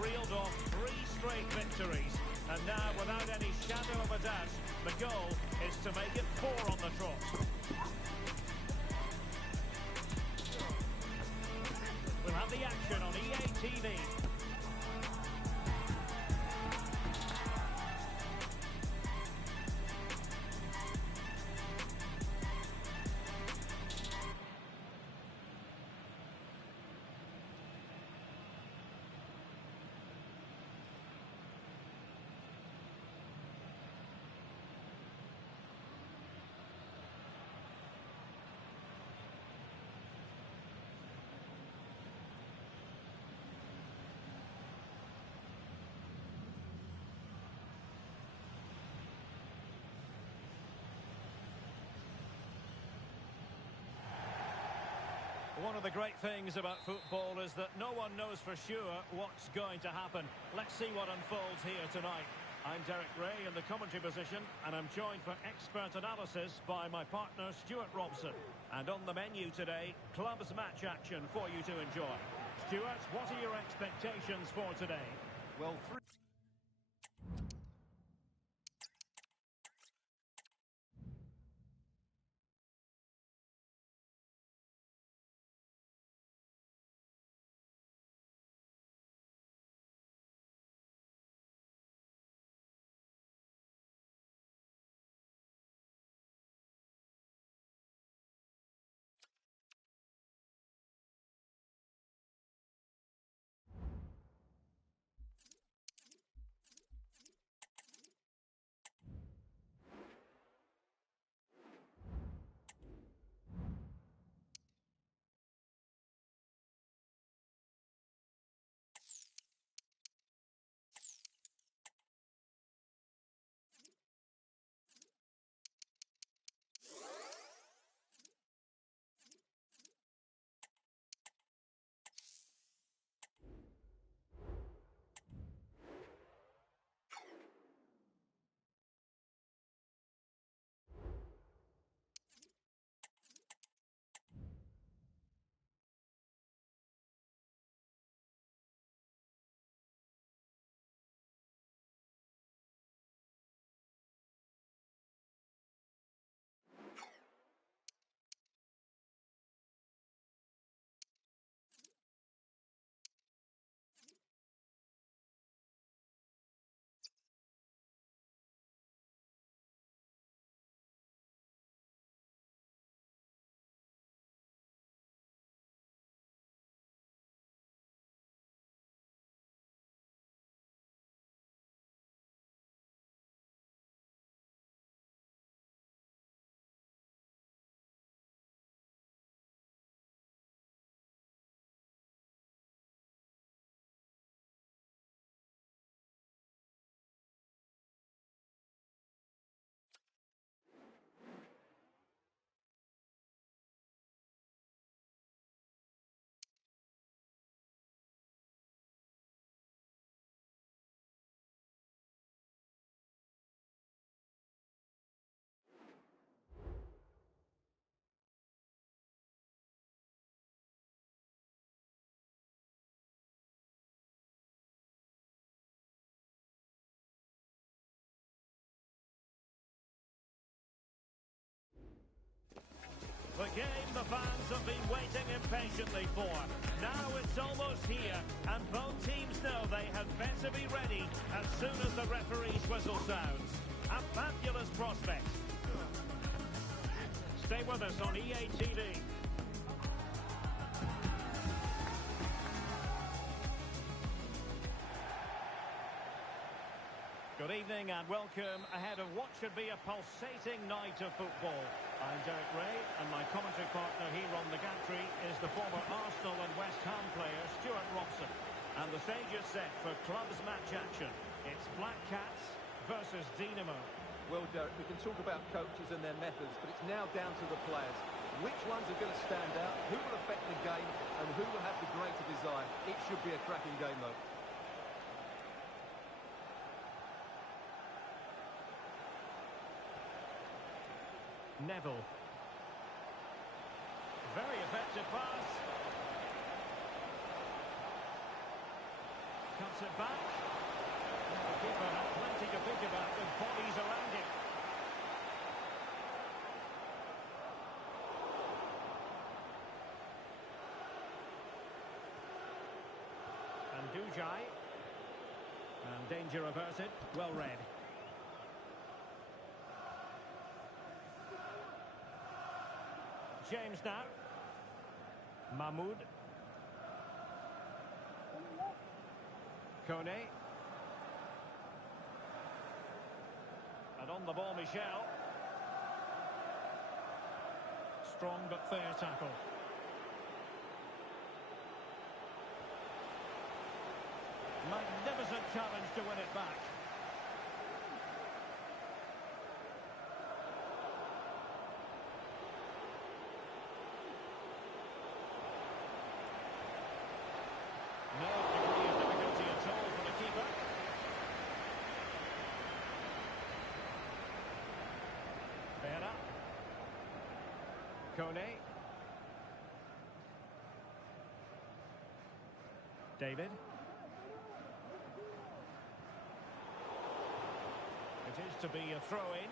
reeled off 3 straight victories. And now, without any shadow of a doubt, the goal is to make it 4 on the trot. We'll have the action on EA TV. One of the great things about football is that no one knows for sure what's going to happen. Let's see what unfolds here tonight. I'm Derek Ray in the commentary position, and I'm joined for expert analysis by my partner Stuart Robson. And on the menu today, clubs match action for you to enjoy. Stuart, what are your expectations for today? Well, The game the fans have been waiting impatiently for. Now it's almost here, and both teams know they had better be ready as soon as the referee's whistle sounds. A fabulous prospect. Stay with us on EA TV. Good evening and welcome ahead of what should be a pulsating night of football. I'm Derek Ray, and my commentary partner here on the gantry is the former Arsenal and West Ham player Stuart Robson. And the stage is set for clubs match action. It's Black Cats versus Dinamo. well, Derek, we can talk about coaches and their methods, but it's now down to the players. Which ones are going to stand out, who will affect the game, and who will have the greater desire? It should be a cracking game, though. Neville. Very effective pass. Cuts it back. The keeper had plenty to think about with bodies around him. And Dujai. And danger averted. Well read. James now. Mahmoud. Kone. And on the ball, Michel. Strong but fair tackle. Magnificent challenge to win it back. No degree of difficulty at all for the keeper. Vera. Kone. David. It is to be a throw-in.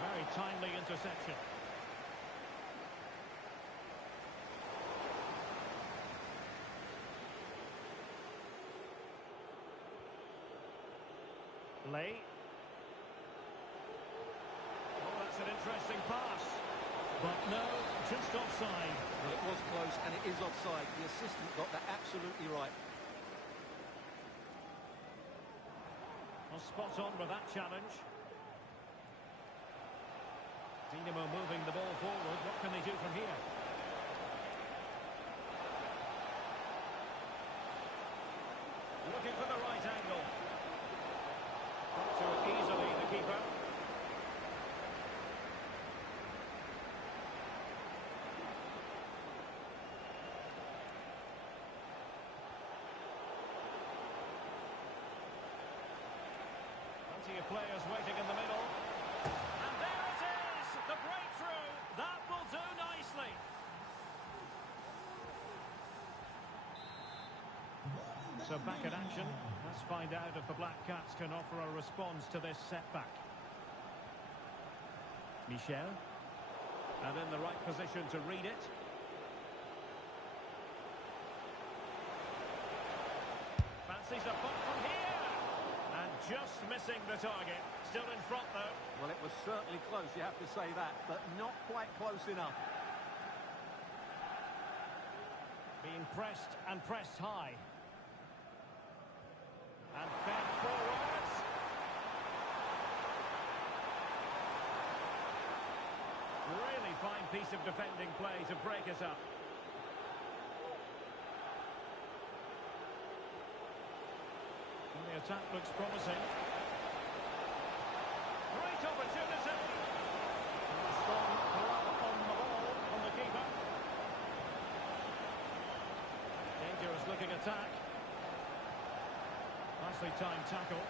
Very timely interception. Lay. Oh, that's an interesting pass. But no, just offside. Well, it was close, and it is offside. The assistant got that absolutely right. Well, spot on with that challenge. Dinamo moving the ball forward. What can they do from here? Looking for the right angle. Got to it easily, the keeper. Plenty of players waiting in the middle. And there it is! The breakthrough! That will do nicely. So back in action. Let's find out if the Black Cats can offer a response to this setback. Michel. And in the right position to read it. Fancies a punt from here. And just missing the target. Still in front, though. Well, it was certainly close, you have to say that, but not quite close enough. Being pressed and pressed high. And fed forwards. Really fine piece of defending play to break us up. And the attack looks promising. Great opportunity. Strong grab on the ball from the keeper. Dangerous looking attack. Nicely timed tackle.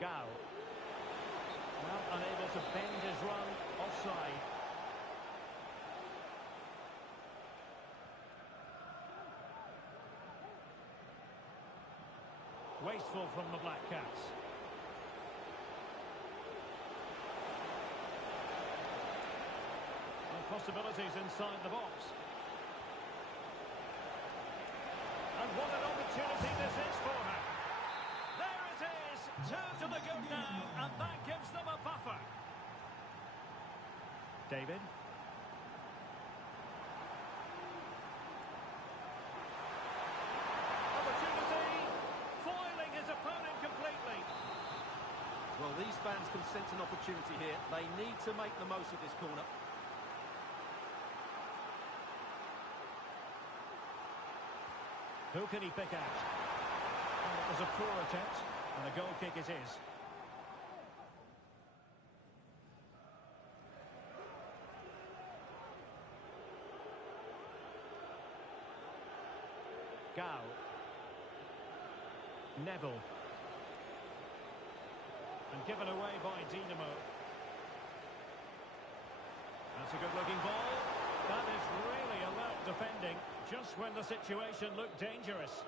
Gao. Well, unable to bend his run offside. Wasteful from the Black Cats. Possibilities inside the box. And what an opportunity this is for her. There it is, 2 to the good now, and that gives them a buffer. David. Opportunity, foiling his opponent completely. Well, these fans can sense an opportunity here. They need to make the most of this corner. Who can he pick out? Well, it was a poor attempt, and a goal kick it is. Gao. Neville. And given away by Dinamo. That's a good-looking ball. That is really alert defending, just when the situation looked dangerous.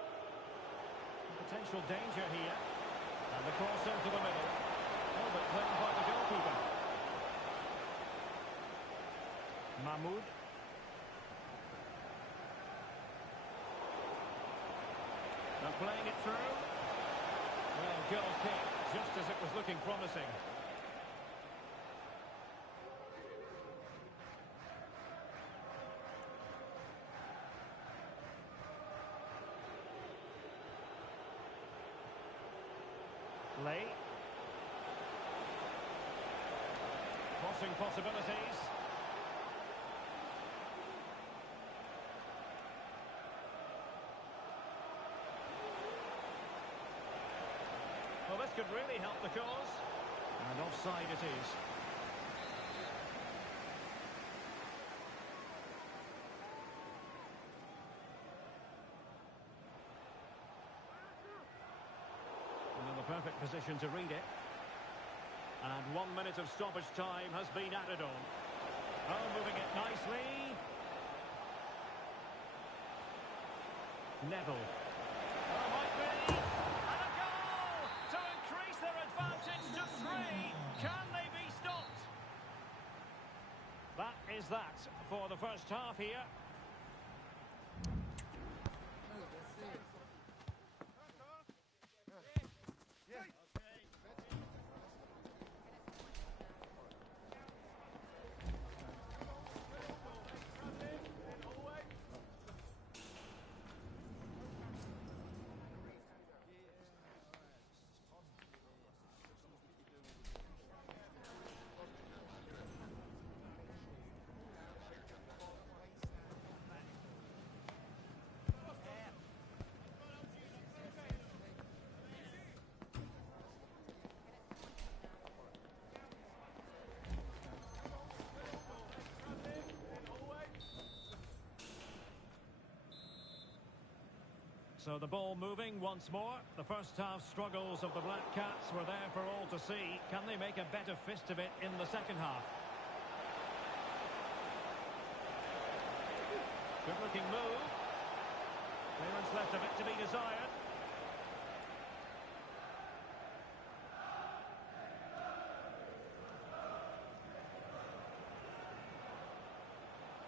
Potential danger here. And the cross into the middle. Oh, but played by the goalkeeper. Mahmoud. They're playing it through. Well, goal kick, just as it was looking promising. Lay. Crossing possibilities. Well, this could really help the cause. And offside it is. And in the perfect position to read it. And 1 minute of stoppage time has been added on. Oh, moving it nicely. Neville. Oh, might be. And a goal to increase their advantage to 3. Can they be stopped? That is that for the first half here. So the ball moving once more. The first half struggles of the Black Cats were there for all to see. Can they make a better fist of it in the second half? Good looking move. Clearance left a bit to be desired.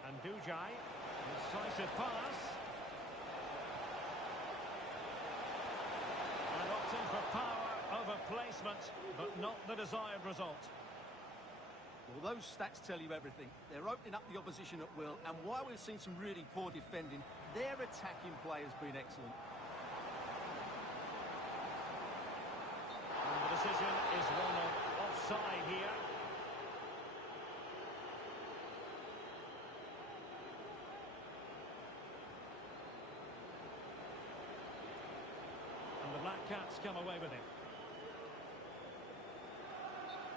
And Dujai, decisive pass. Opting for power over placement, but not the desired result. Well, those stats tell you everything. They're opening up the opposition at will, and while we've seen some really poor defending, their attacking play has been excellent. And the decision is one of offside here. The Black Cats come away with it.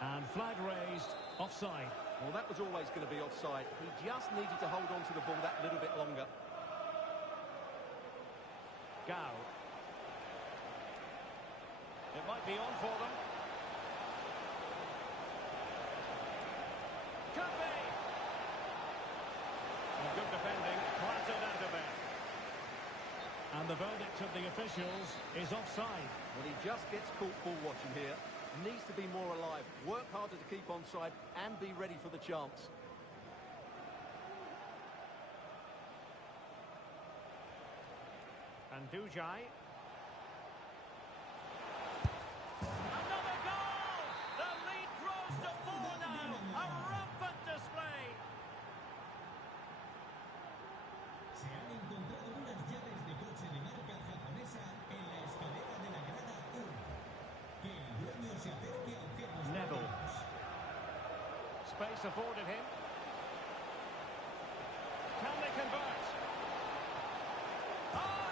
And flag raised, offside. Well, that was always going to be offside. He just needed to hold on to the ball that little bit longer. Gao. It might be on for them. Could be. And good defending, clattered out of there. And the verdict of the officials is offside. Well, he just gets caught ball watching here. Needs to be more alive, work harder to keep onside, and be ready for the chance. And Dujai. Another goal! The lead grows to 4 now. A rampant display. Se han encontrado unas llaves de coche de marca japonesa en la escalera de la grada 1. Que el dueño se acerque a objetos Neville. pequeños. Space afforded him. Can they convert? Oh!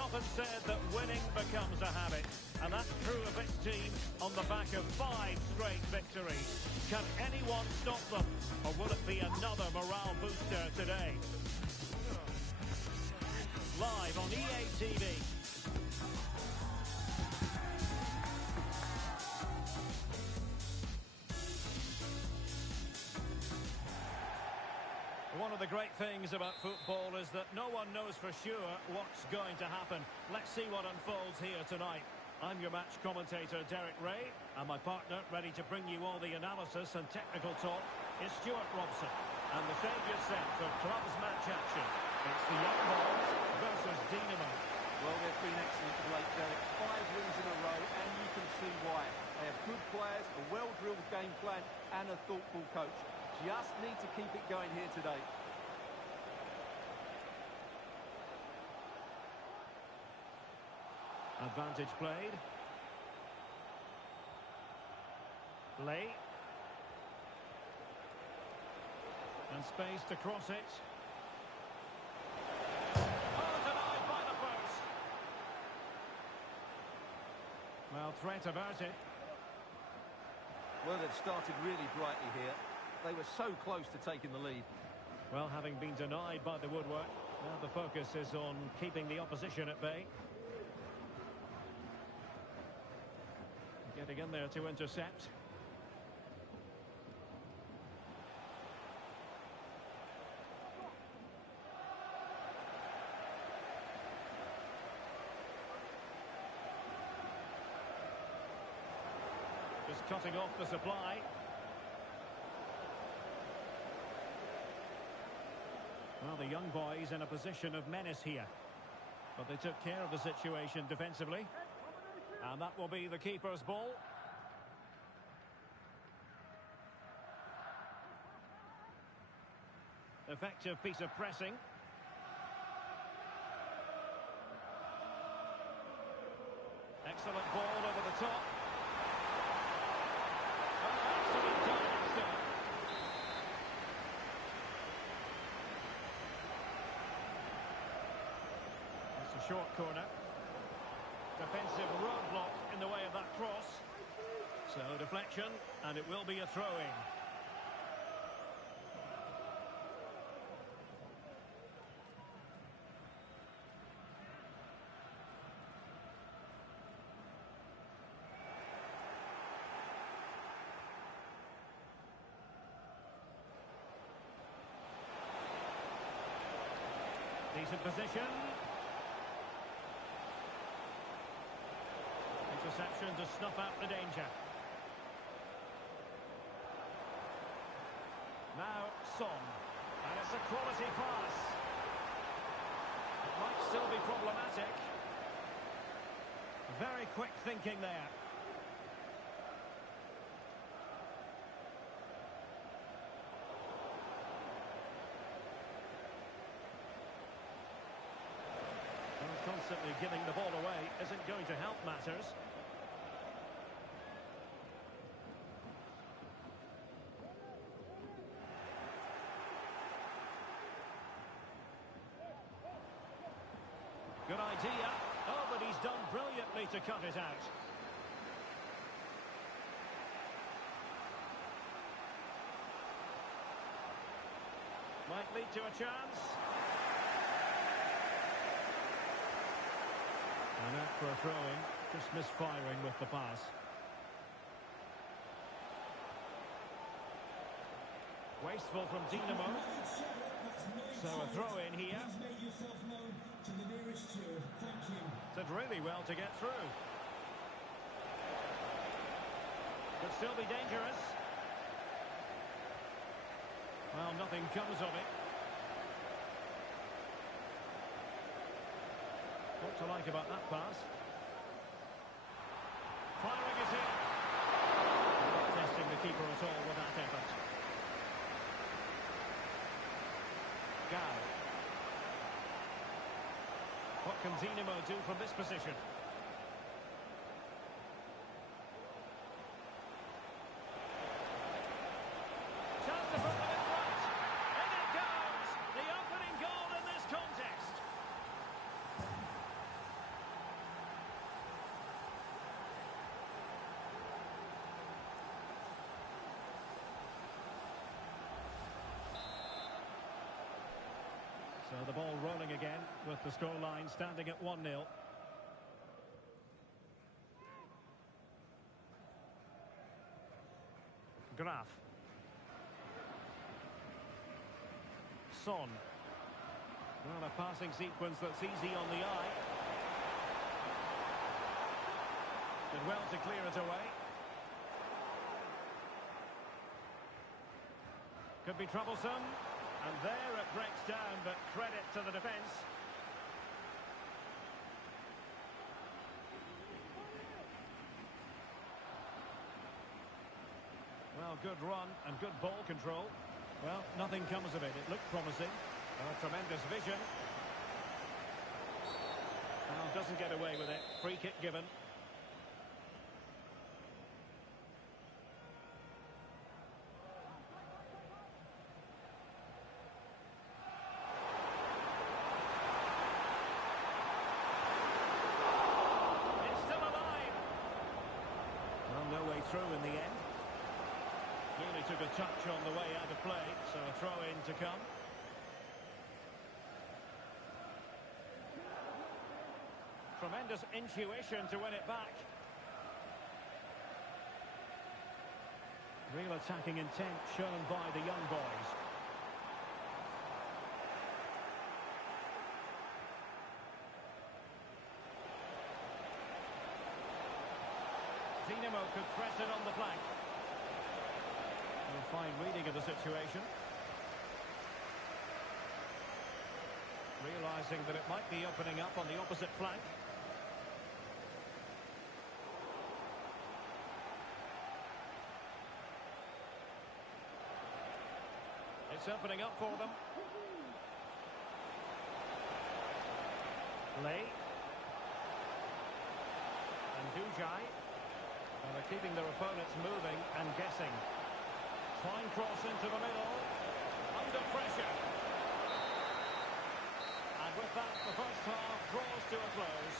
often said that winning becomes a habit, and that's true of this team on the back of 5 straight victories. Can anyone stop them, or will it be another morale booster today? Live on EA TV. One of the great things about football is that no one knows for sure what's going to happen. Let's see what unfolds here tonight. I'm your match commentator, Derek Ray, and my partner, ready to bring you all the analysis and technical talk, is Stuart Robson. And the stage is set for clubs match action. It's the Young Boys versus Dinamo. Well, they've been excellent of late, Derek. 5 wins in a row, and you can see why. They have good players, a well-drilled game plan, and a thoughtful coach. Just need to keep it going here today. Advantage played. Lay. And space to cross it. Oh, denied by the post. Well, threat averted. Well, they've started really brightly here. They were so close to taking the lead. Well, having been denied by the woodwork, now the focus is on keeping the opposition at bay. Getting in there to intercept. Just cutting off the supply. Well, the young boys in a position of menace here. But they took care of the situation defensively. And that will be the keeper's ball. Effective piece of pressing. Excellent ball over the top. Oh, excellent diving stop. It's a short corner. Defensive roadblock in the way of that cross. So deflection, and it will be a throw-in. Decent position. Interception to snuff out the danger. Now Son, and it's a quality pass. It might still be problematic. Very quick thinking there. Well, constantly giving the ball away isn't going to help matters. Good idea. Oh, but he's done brilliantly to cut it out. Might lead to a chance. And out for a throw-in. Just misfiring with the pass. Wasteful from Dinamo. So a throw-in here. Did really well to get through. Could still be dangerous. Well, nothing comes of it. What to like about that pass? Firing it in. Not testing the keeper at all with that effort. Gao. What can Dinamo do from this position? Chance to put them in front. And it goes! The opening goal in this contest. rolling again with the scoreline standing at 1-0. Graf. Son. Well, a passing sequence that's easy on the eye. Did well to clear it away. Could be troublesome. And there it breaks down, but credit to the defence. Well, good run and good ball control. Well, nothing comes of it. It looked promising. Tremendous vision. Well, doesn't get away with it. Free kick given. It's still alive. Well, no way through in the end. Clearly took a touch on the way out of play, so a throw-in to come. Tremendous intuition to win it back. Real attacking intent shown by the young boys. Dinamo could threaten on the flank. A fine reading of the situation. Realising that it might be opening up on the opposite flank. It's opening up for them. Lay. And Dujai. And they're keeping their opponents moving and guessing. Fine cross into the middle. Under pressure. And with that, the first half draws to a close.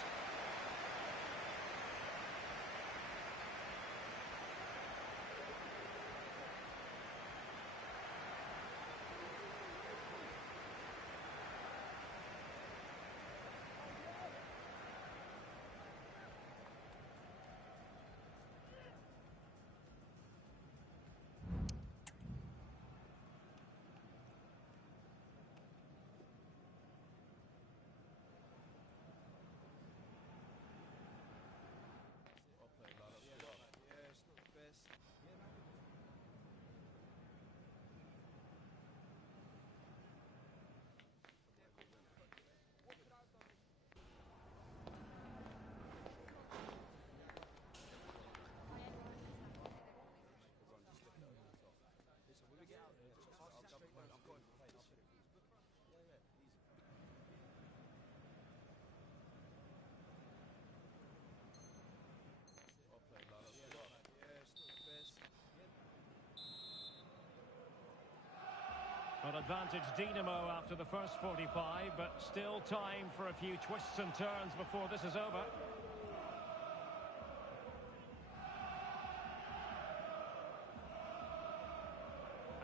An advantage Dinamo after the first 45, but still time for a few twists and turns before this is over.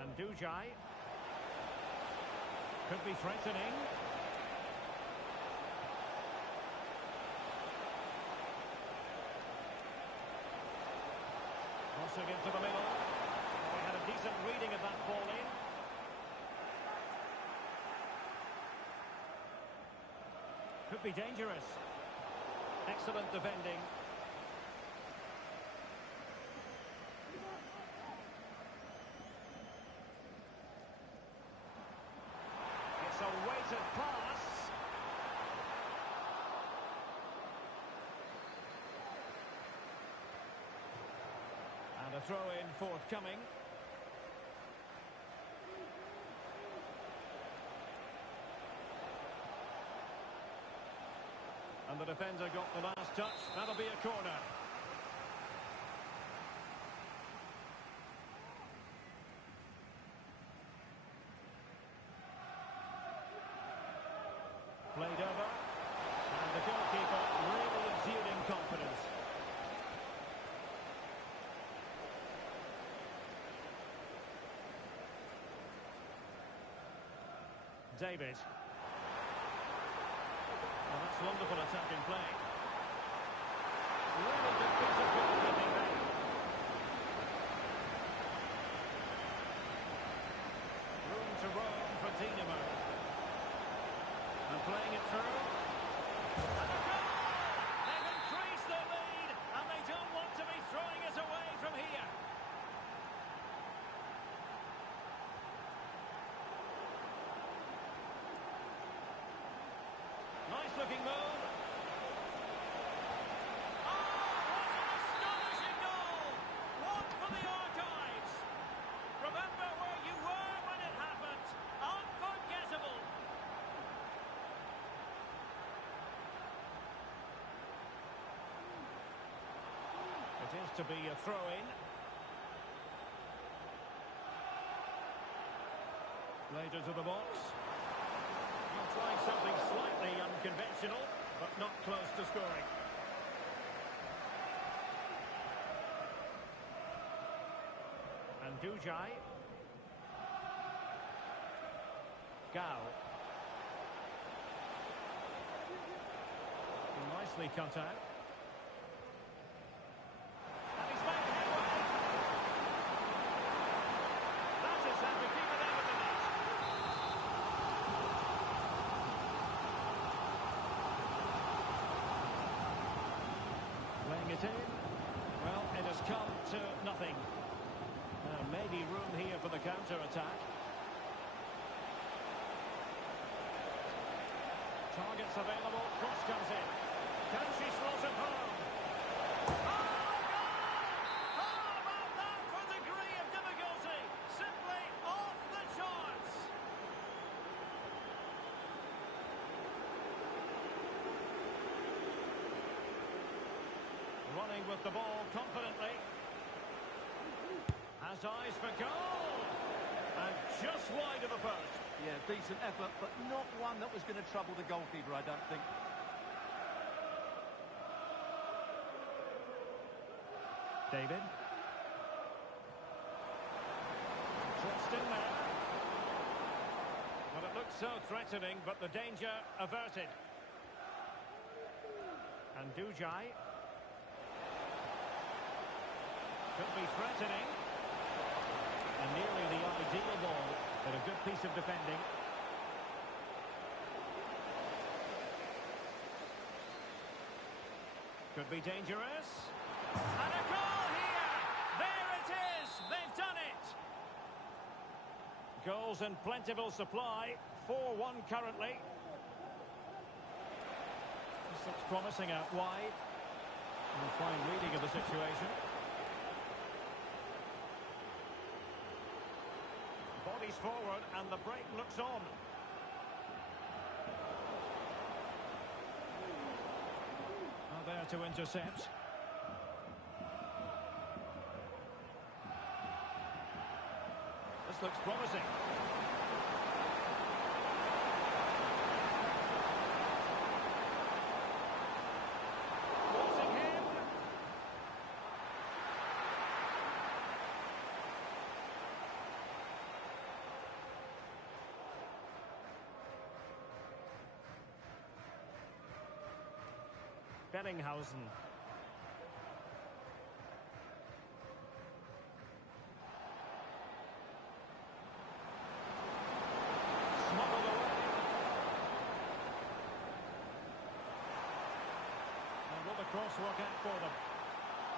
And Dujai could be threatening. Crossing into the middle. They had a decent reading of that ball in. Could be dangerous. Excellent defending. It's a weighted pass. And a throw-in forthcoming. And the defender got the last touch. That'll be a corner. Played over. And the goalkeeper really exuding confidence. David. Well, that's wonderful attacking play. Really good piece of goalkeeping there. Room to roam for Dinamo. And playing it through. And a goal! They've increased their lead, and they don't want to be throwing it away from here. Nice looking move. Oh, what an astonishing goal! One for the archives. Remember where you were when it happened. Unforgettable. It is to be a throw-in. Played into the box. Trying something slightly unconventional, but not close to scoring. And Dujai. Gao. Nicely cut out. And he's made headway. That is how we keep it out of the net. Playing it in. Well, it has come to nothing. Maybe room here for the counter-attack. Targets available. Cross comes in. Can she slot it home? Oh, goal! How about that for degree of difficulty? Simply off the charts. Running with the ball confidently. Has eyes for goal. And just wide of the post. Yeah, decent effort, but not one that was going to trouble the goalkeeper, I don't think. David. Trust in there. Well, it looks so threatening, but the danger averted. And Dujai. Could be threatening. And nearly the ideal ball, but a good piece of defending. Could be dangerous. And a goal here! There it is! They've done it! Goals in plentiful supply. 4-1 currently. This looks promising out wide. And a fine reading of the situation. Bodies forward and the break looks on. Oh, there to intercept. This looks promising. Forcing him. Bellinghausen. Smuggled away. And will the cross work out for them?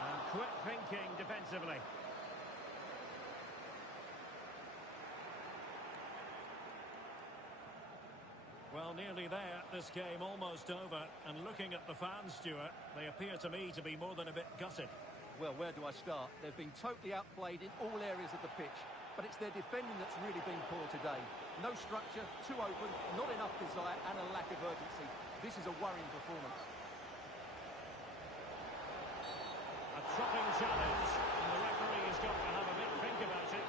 And quick thinking defensively. Well, nearly there. This game almost over. And looking at the fans, Stuart, they appear to me to be more than a bit gutted. Well, where do I start? They've been totally outplayed in all areas of the pitch. But it's their defending that's really been poor today. No structure, too open, not enough desire, and a lack of urgency. This is a worrying performance. A chopping challenge, and the referee has got to have a big think about it.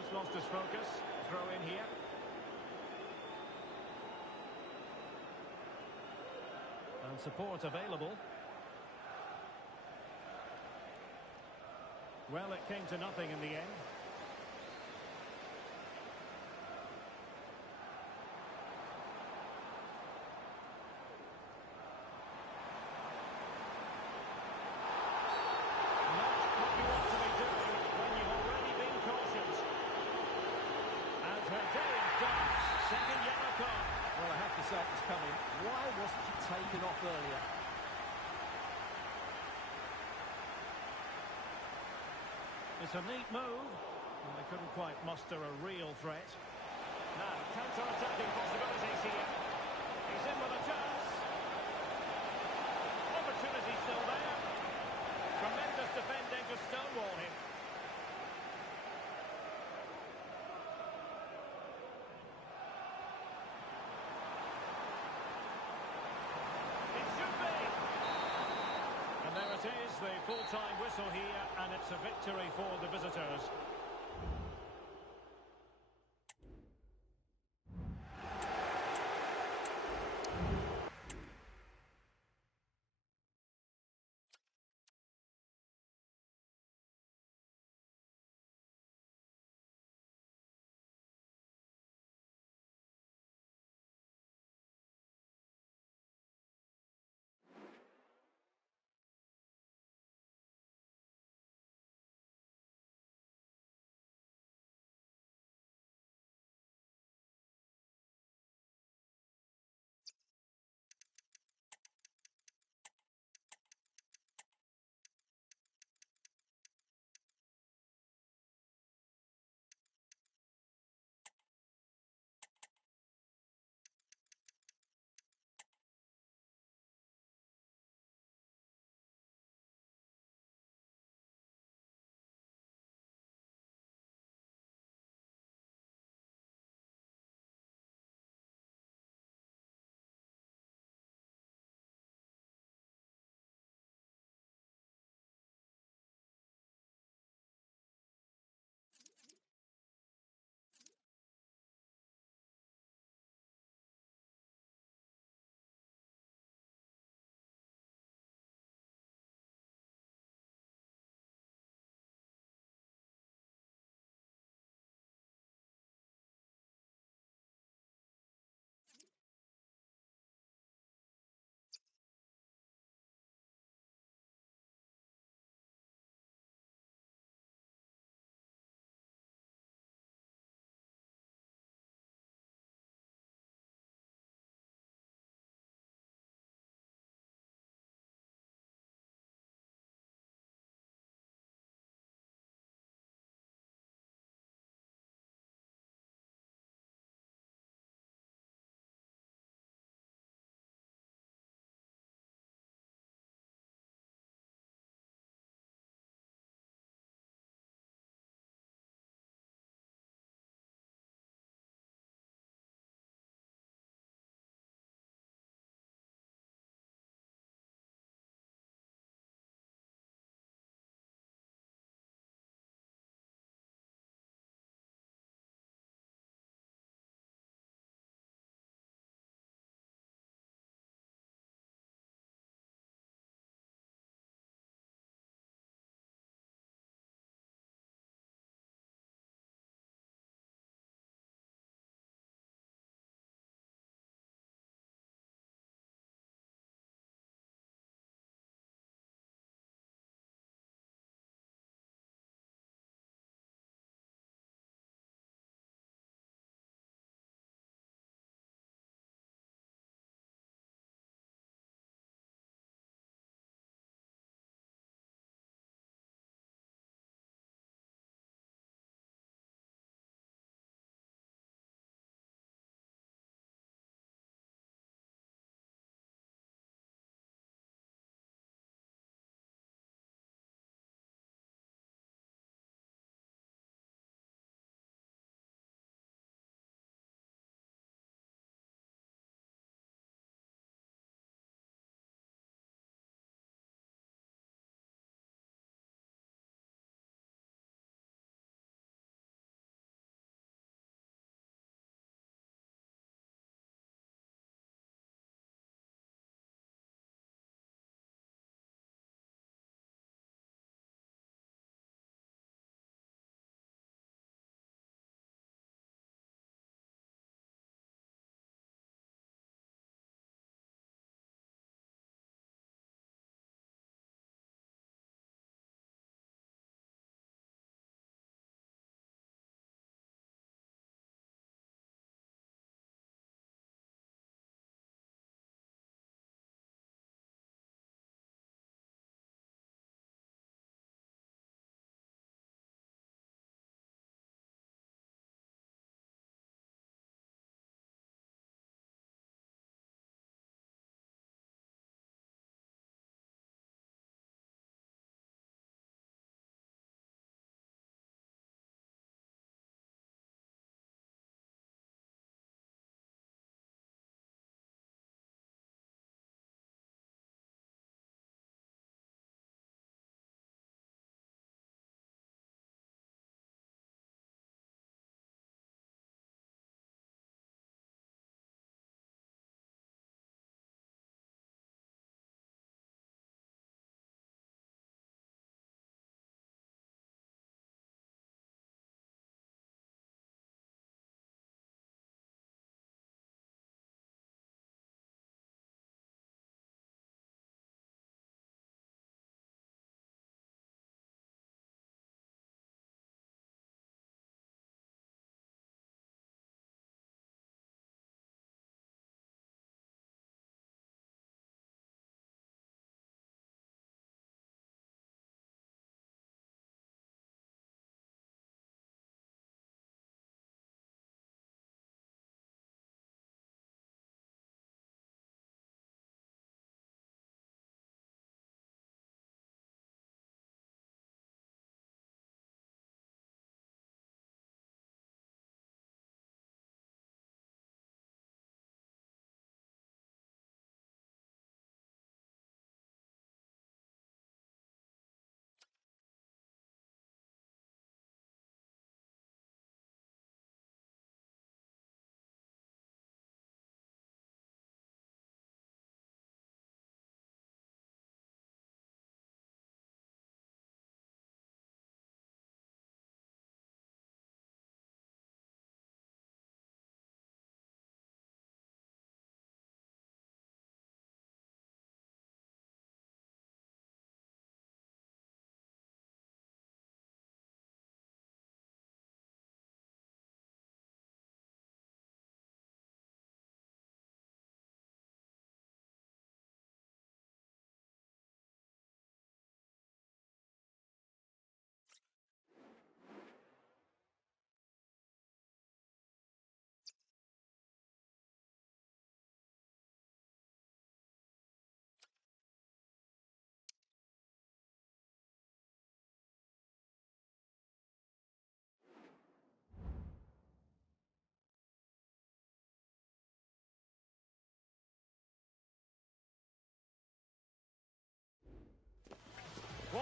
Just lost his focus. Throw in here. And support available. Well, it came to nothing in the end. Not what you want to be doing when you've already been cautioned. And her day is done. Second yellow card. Well, I have to say it was coming. Why wasn't she taken off earlier? It's a neat move. And they couldn't quite muster a real threat. Now, counter-attacking possibilities here. He's in with a chance. Opportunity still there. Tremendous defending to stonewall him. It should be. And there it is, the full-time whistle here, and it's a victory for the visitors.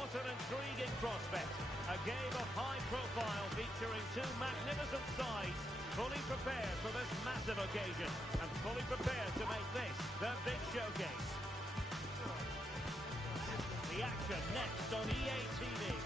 What an intriguing prospect. A game of high profile featuring two magnificent sides, fully prepared for this massive occasion and fully prepared to make this their big showcase. The action next on EA TV.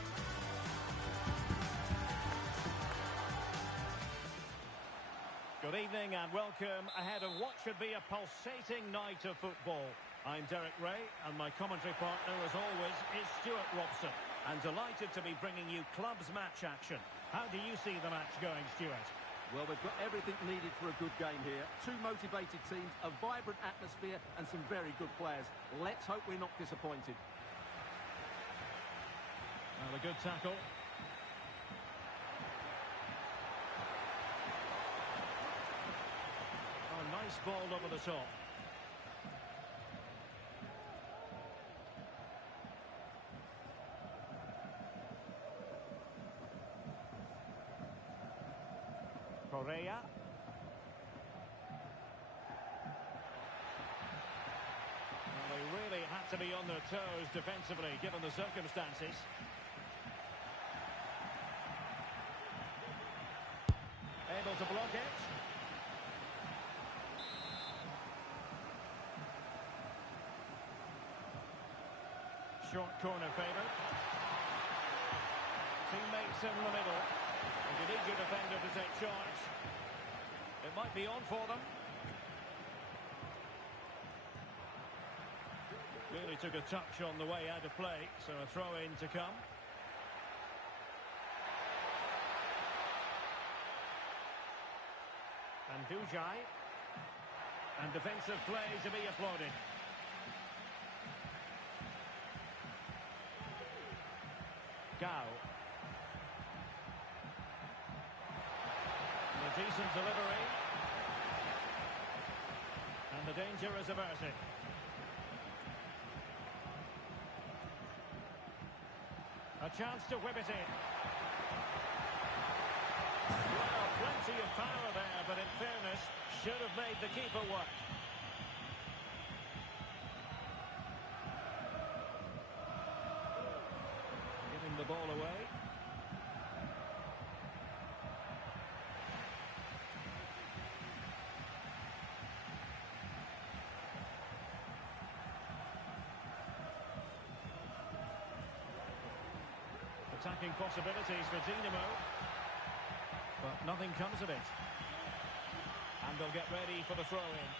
Good evening and welcome ahead of what should be a pulsating night of football. I'm Derek Ray and my commentary partner as always is Stuart Robson. And delighted to be bringing you clubs match action. How do you see the match going, Stuart? Well, we've got everything needed for a good game here. Two motivated teams, a vibrant atmosphere and some very good players. Let's hope we're not disappointed. Well, a good tackle. Oh, nice ball over the top. Correa. Well, they really had to be on their toes defensively, given the circumstances. Able to block it. Short corner favoured. Teammates in the middle. And you need your defender to take charge. It might be on for them. Really took a touch on the way out of play, so a throw-in to come. And Dujai. And defensive play to be applauded. Gao. A decent delivery. And the danger is averted. A chance to whip it in. Well, plenty of power there, but in fairness, should have made the keeper work. Giving the ball away. Attacking possibilities for Dinamo. But nothing comes of it. And they'll get ready for the throw-in.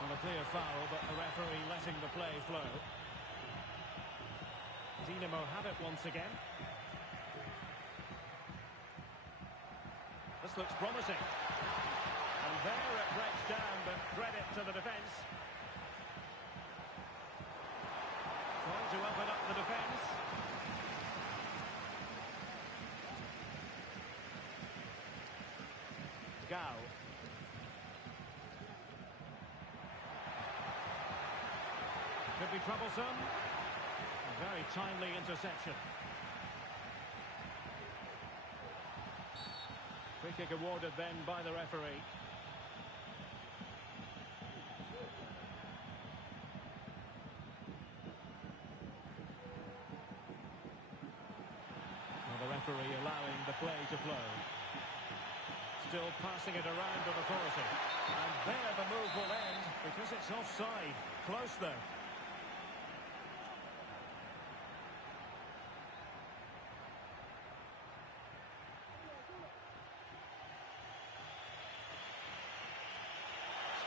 Well, a clear foul, but the referee letting the play flow. Dinamo have it once again. This looks promising. And there it breaks down, but credit to the defence. Trying to open up the defence. Gao. Could be troublesome. A very timely interception. Free kick awarded then by the referee. Well, the referee allowing the play to flow. Still passing it around with authority. And there the move will end because it's offside. Close though.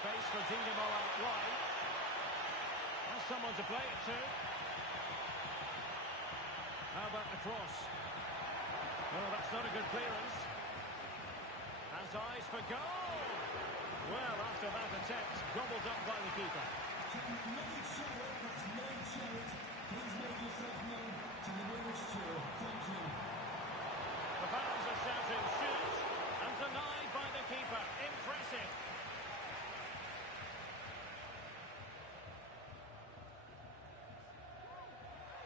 Space for Dinamo out wide. Has someone to play it to. How about the cross? Oh, that's not a good clearance. Has eyes for goal. Well, after that attempt, gobbled up by the keeper. Please make yourself known to the nearest chair. Thank you. The fans are shouting shoot and denied by the keeper. Impressive.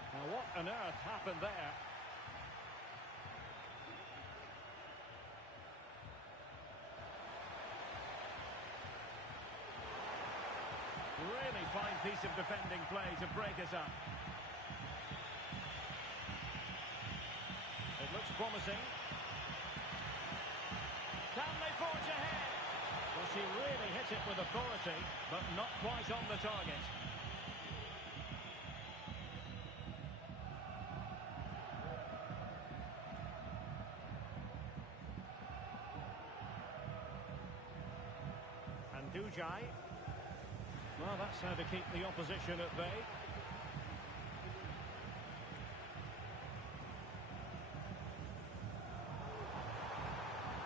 Now what on earth happened there? piece of defending play to break us up. It looks promising. Can they forge ahead? Well, she really hit it with authority, but not quite on the target. And Dujai. Well, that's how to keep the opposition at bay.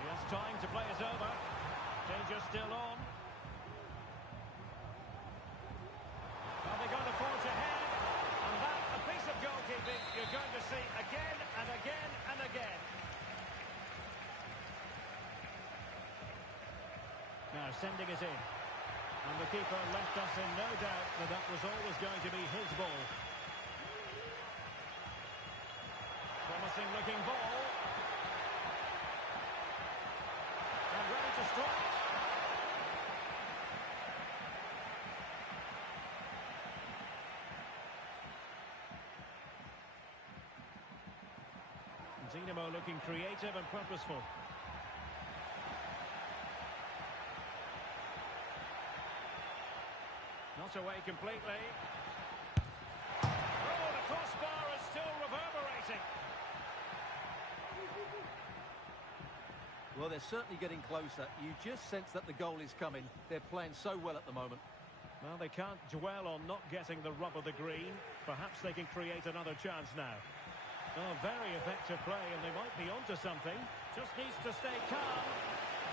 He has time to play us over. Danger still on. Are they going to forge ahead? And that, a piece of goalkeeping you're going to see again and again and again. Now sending it in. And the keeper left us in no doubt that that was always going to be his ball. Promising looking ball. And ready to strike. Dinamo looking creative and purposeful. Not away completely. Oh, the crossbar is still reverberating. Well, they're certainly getting closer. You just sense that the goal is coming. They're playing so well at the moment. Well, they can't dwell on not getting the rub of the green. Perhaps they can create another chance now. Oh, very effective play, and they might be onto something. Just needs to stay calm.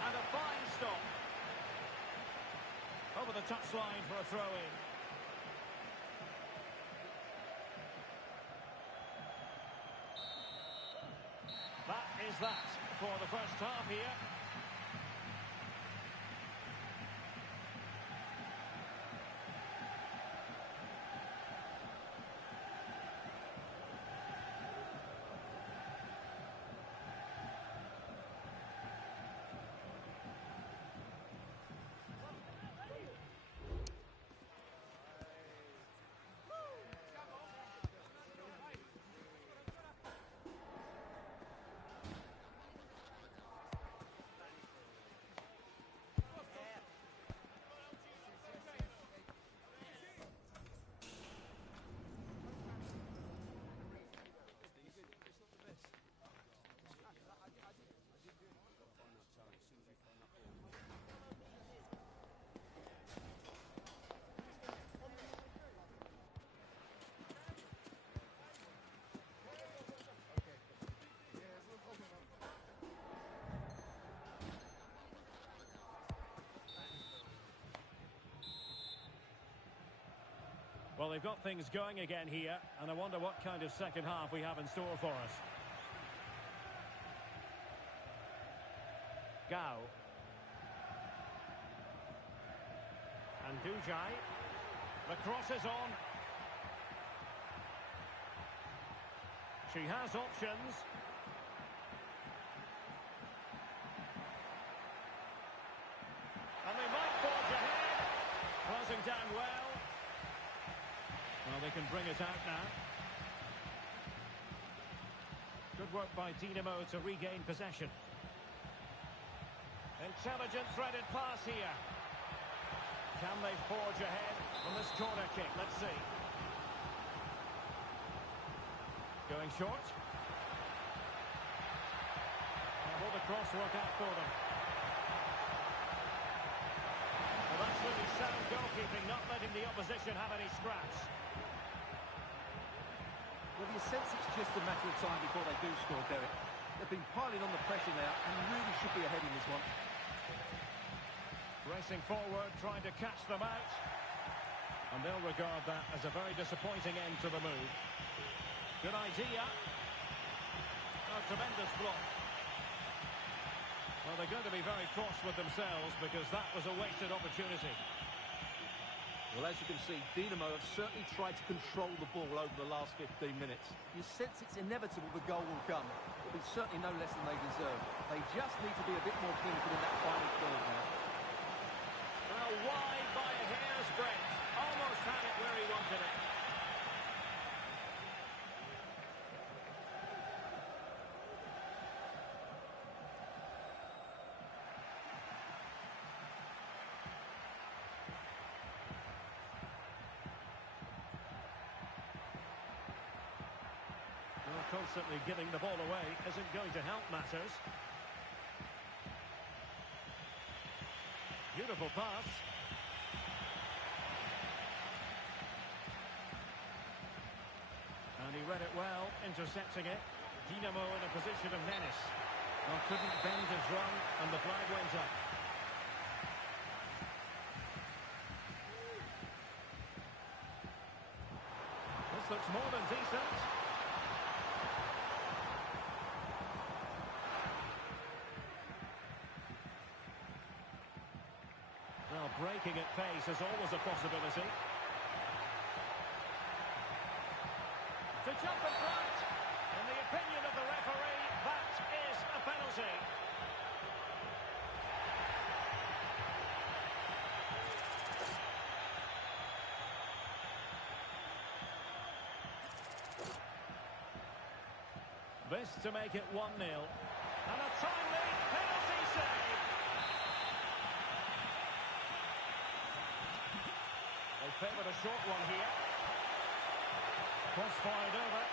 And a fine stop. Over the touchline for a throw-in. That is that for the first half here. Well, they've got things going again here, and I wonder what kind of second half we have in store for us. Gao. And Dujai. The cross is on. She has options. And they might forge ahead. Closing down well. Well, they can bring it out now. Good work by Dinamo to regain possession. Intelligent threaded pass here. Can they forge ahead from this corner kick? Let's see. Going short. And will the cross work out for them? Well, that's really sound goalkeeping, not letting the opposition have any scraps. Well, you sense it's just a matter of time before they do score, Derek. They've been piling on the pressure now and really should be ahead in this one. Racing forward, trying to catch them out. And they'll regard that as a very disappointing end to the move. Good idea. A tremendous block. Well, they're going to be very cross with themselves because that was a wasted opportunity. Well, as you can see, Dinamo have certainly tried to control the ball over the last 15 minutes. You sense it's inevitable the goal will come. It'll be certainly no less than they deserve. They just need to be a bit more clinical in that final third now. Well, wide by a hair's breadth. Almost just had it where he wanted it. Well, constantly giving the ball away isn't going to help matters. Beautiful pass. And he read it well, intercepting it. Dinamo in a position of menace. Well, couldn't bend his run, and the flag went up. This looks more than decent. Well, breaking at pace is always a possibility. To jump in front. In the opinion of the referee, that is a penalty. This to make it 1-0. And a timely penalty save. They favoured a short one here. Cross-fired over.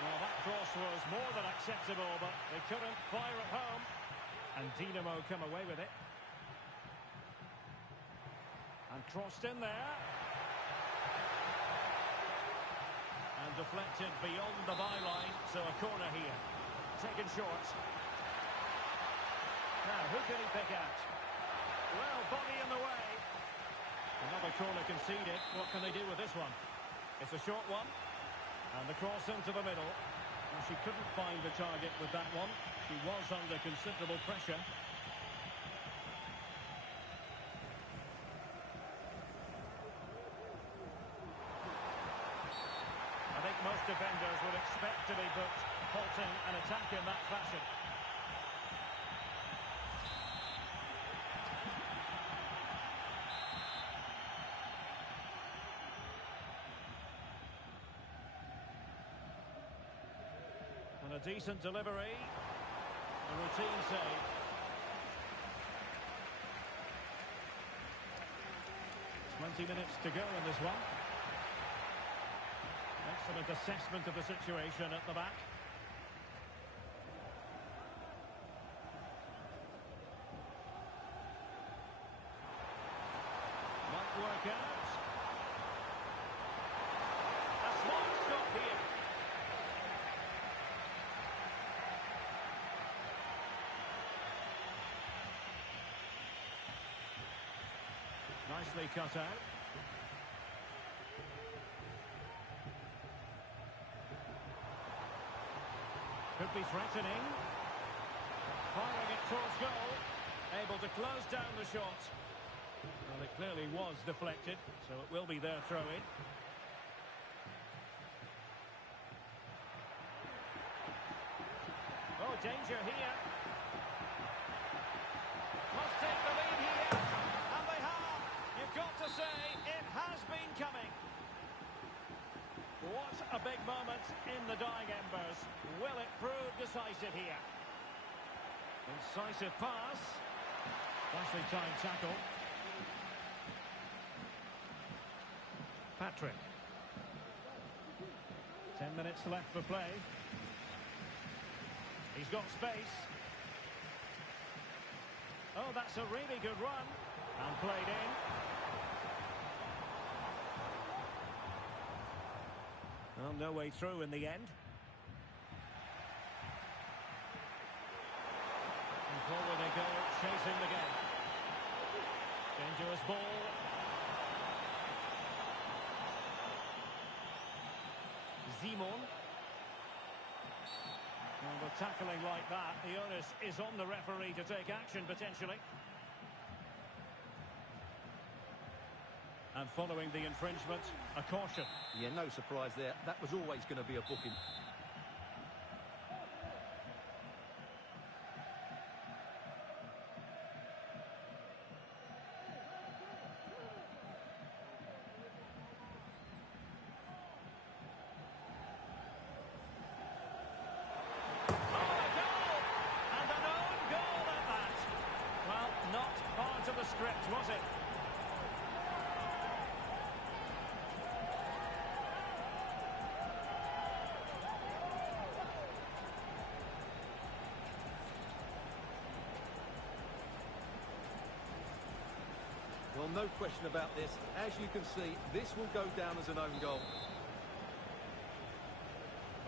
Well, that cross was more than acceptable, but they couldn't fire it home. And Dinamo come away with it. And crossed in there. And deflected beyond the byline, so a corner here. Taken short. Now, who can he pick out? Well, body in the way. Another corner conceded. What can they do with this one? It's a short one. And the cross into the middle. Well, she couldn't find the target with that one. She was under considerable pressure. I think most defenders would expect to be booked, halting an attack in that fashion. And a decent delivery. A routine save. Minutes to go in this one. Excellent assessment of the situation at the back. Might work out. A smart stop here. Nicely cut out. Could be threatening. Firing it towards goal. Able to close down the shot. Well, it clearly was deflected, so it will be their throw-in. Oh, danger here. Must take the lead here. And they have. You've got to say, it has been coming. What a big moment in the dying embers. Will it prove decisive here? Incisive pass. Nicely timed tackle. Patrick. 10 minutes left for play. He's got space. Oh, that's a really good run. And played in. Well, no way through in the end. And forward they go, chasing the game. Dangerous ball. Simon. Well, with tackling like that, the onus is on the referee to take action, potentially. And following the infringement, a caution. Yeah, no surprise there. That was always going to be a booking. no question about this. As you can see, this will go down as an own goal.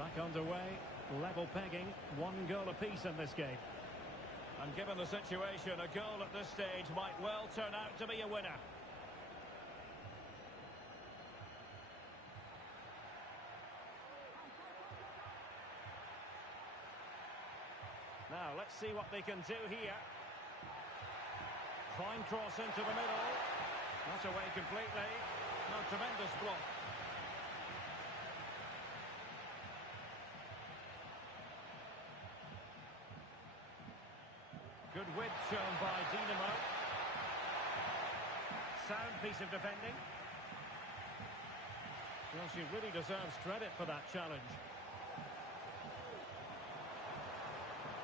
Back underway, level pegging, 1 goal apiece in this game. And given the situation, a goal at this stage might well turn out to be a winner. Now, let's see what they can do here. Fine cross into the middle. Not away completely. No, tremendous block. Good width shown by Dinamo. Sound piece of defending. Well, she really deserves credit for that challenge.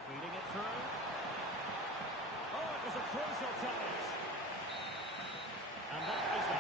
Feeding it through. Oh, it was a crucial challenge. And that is the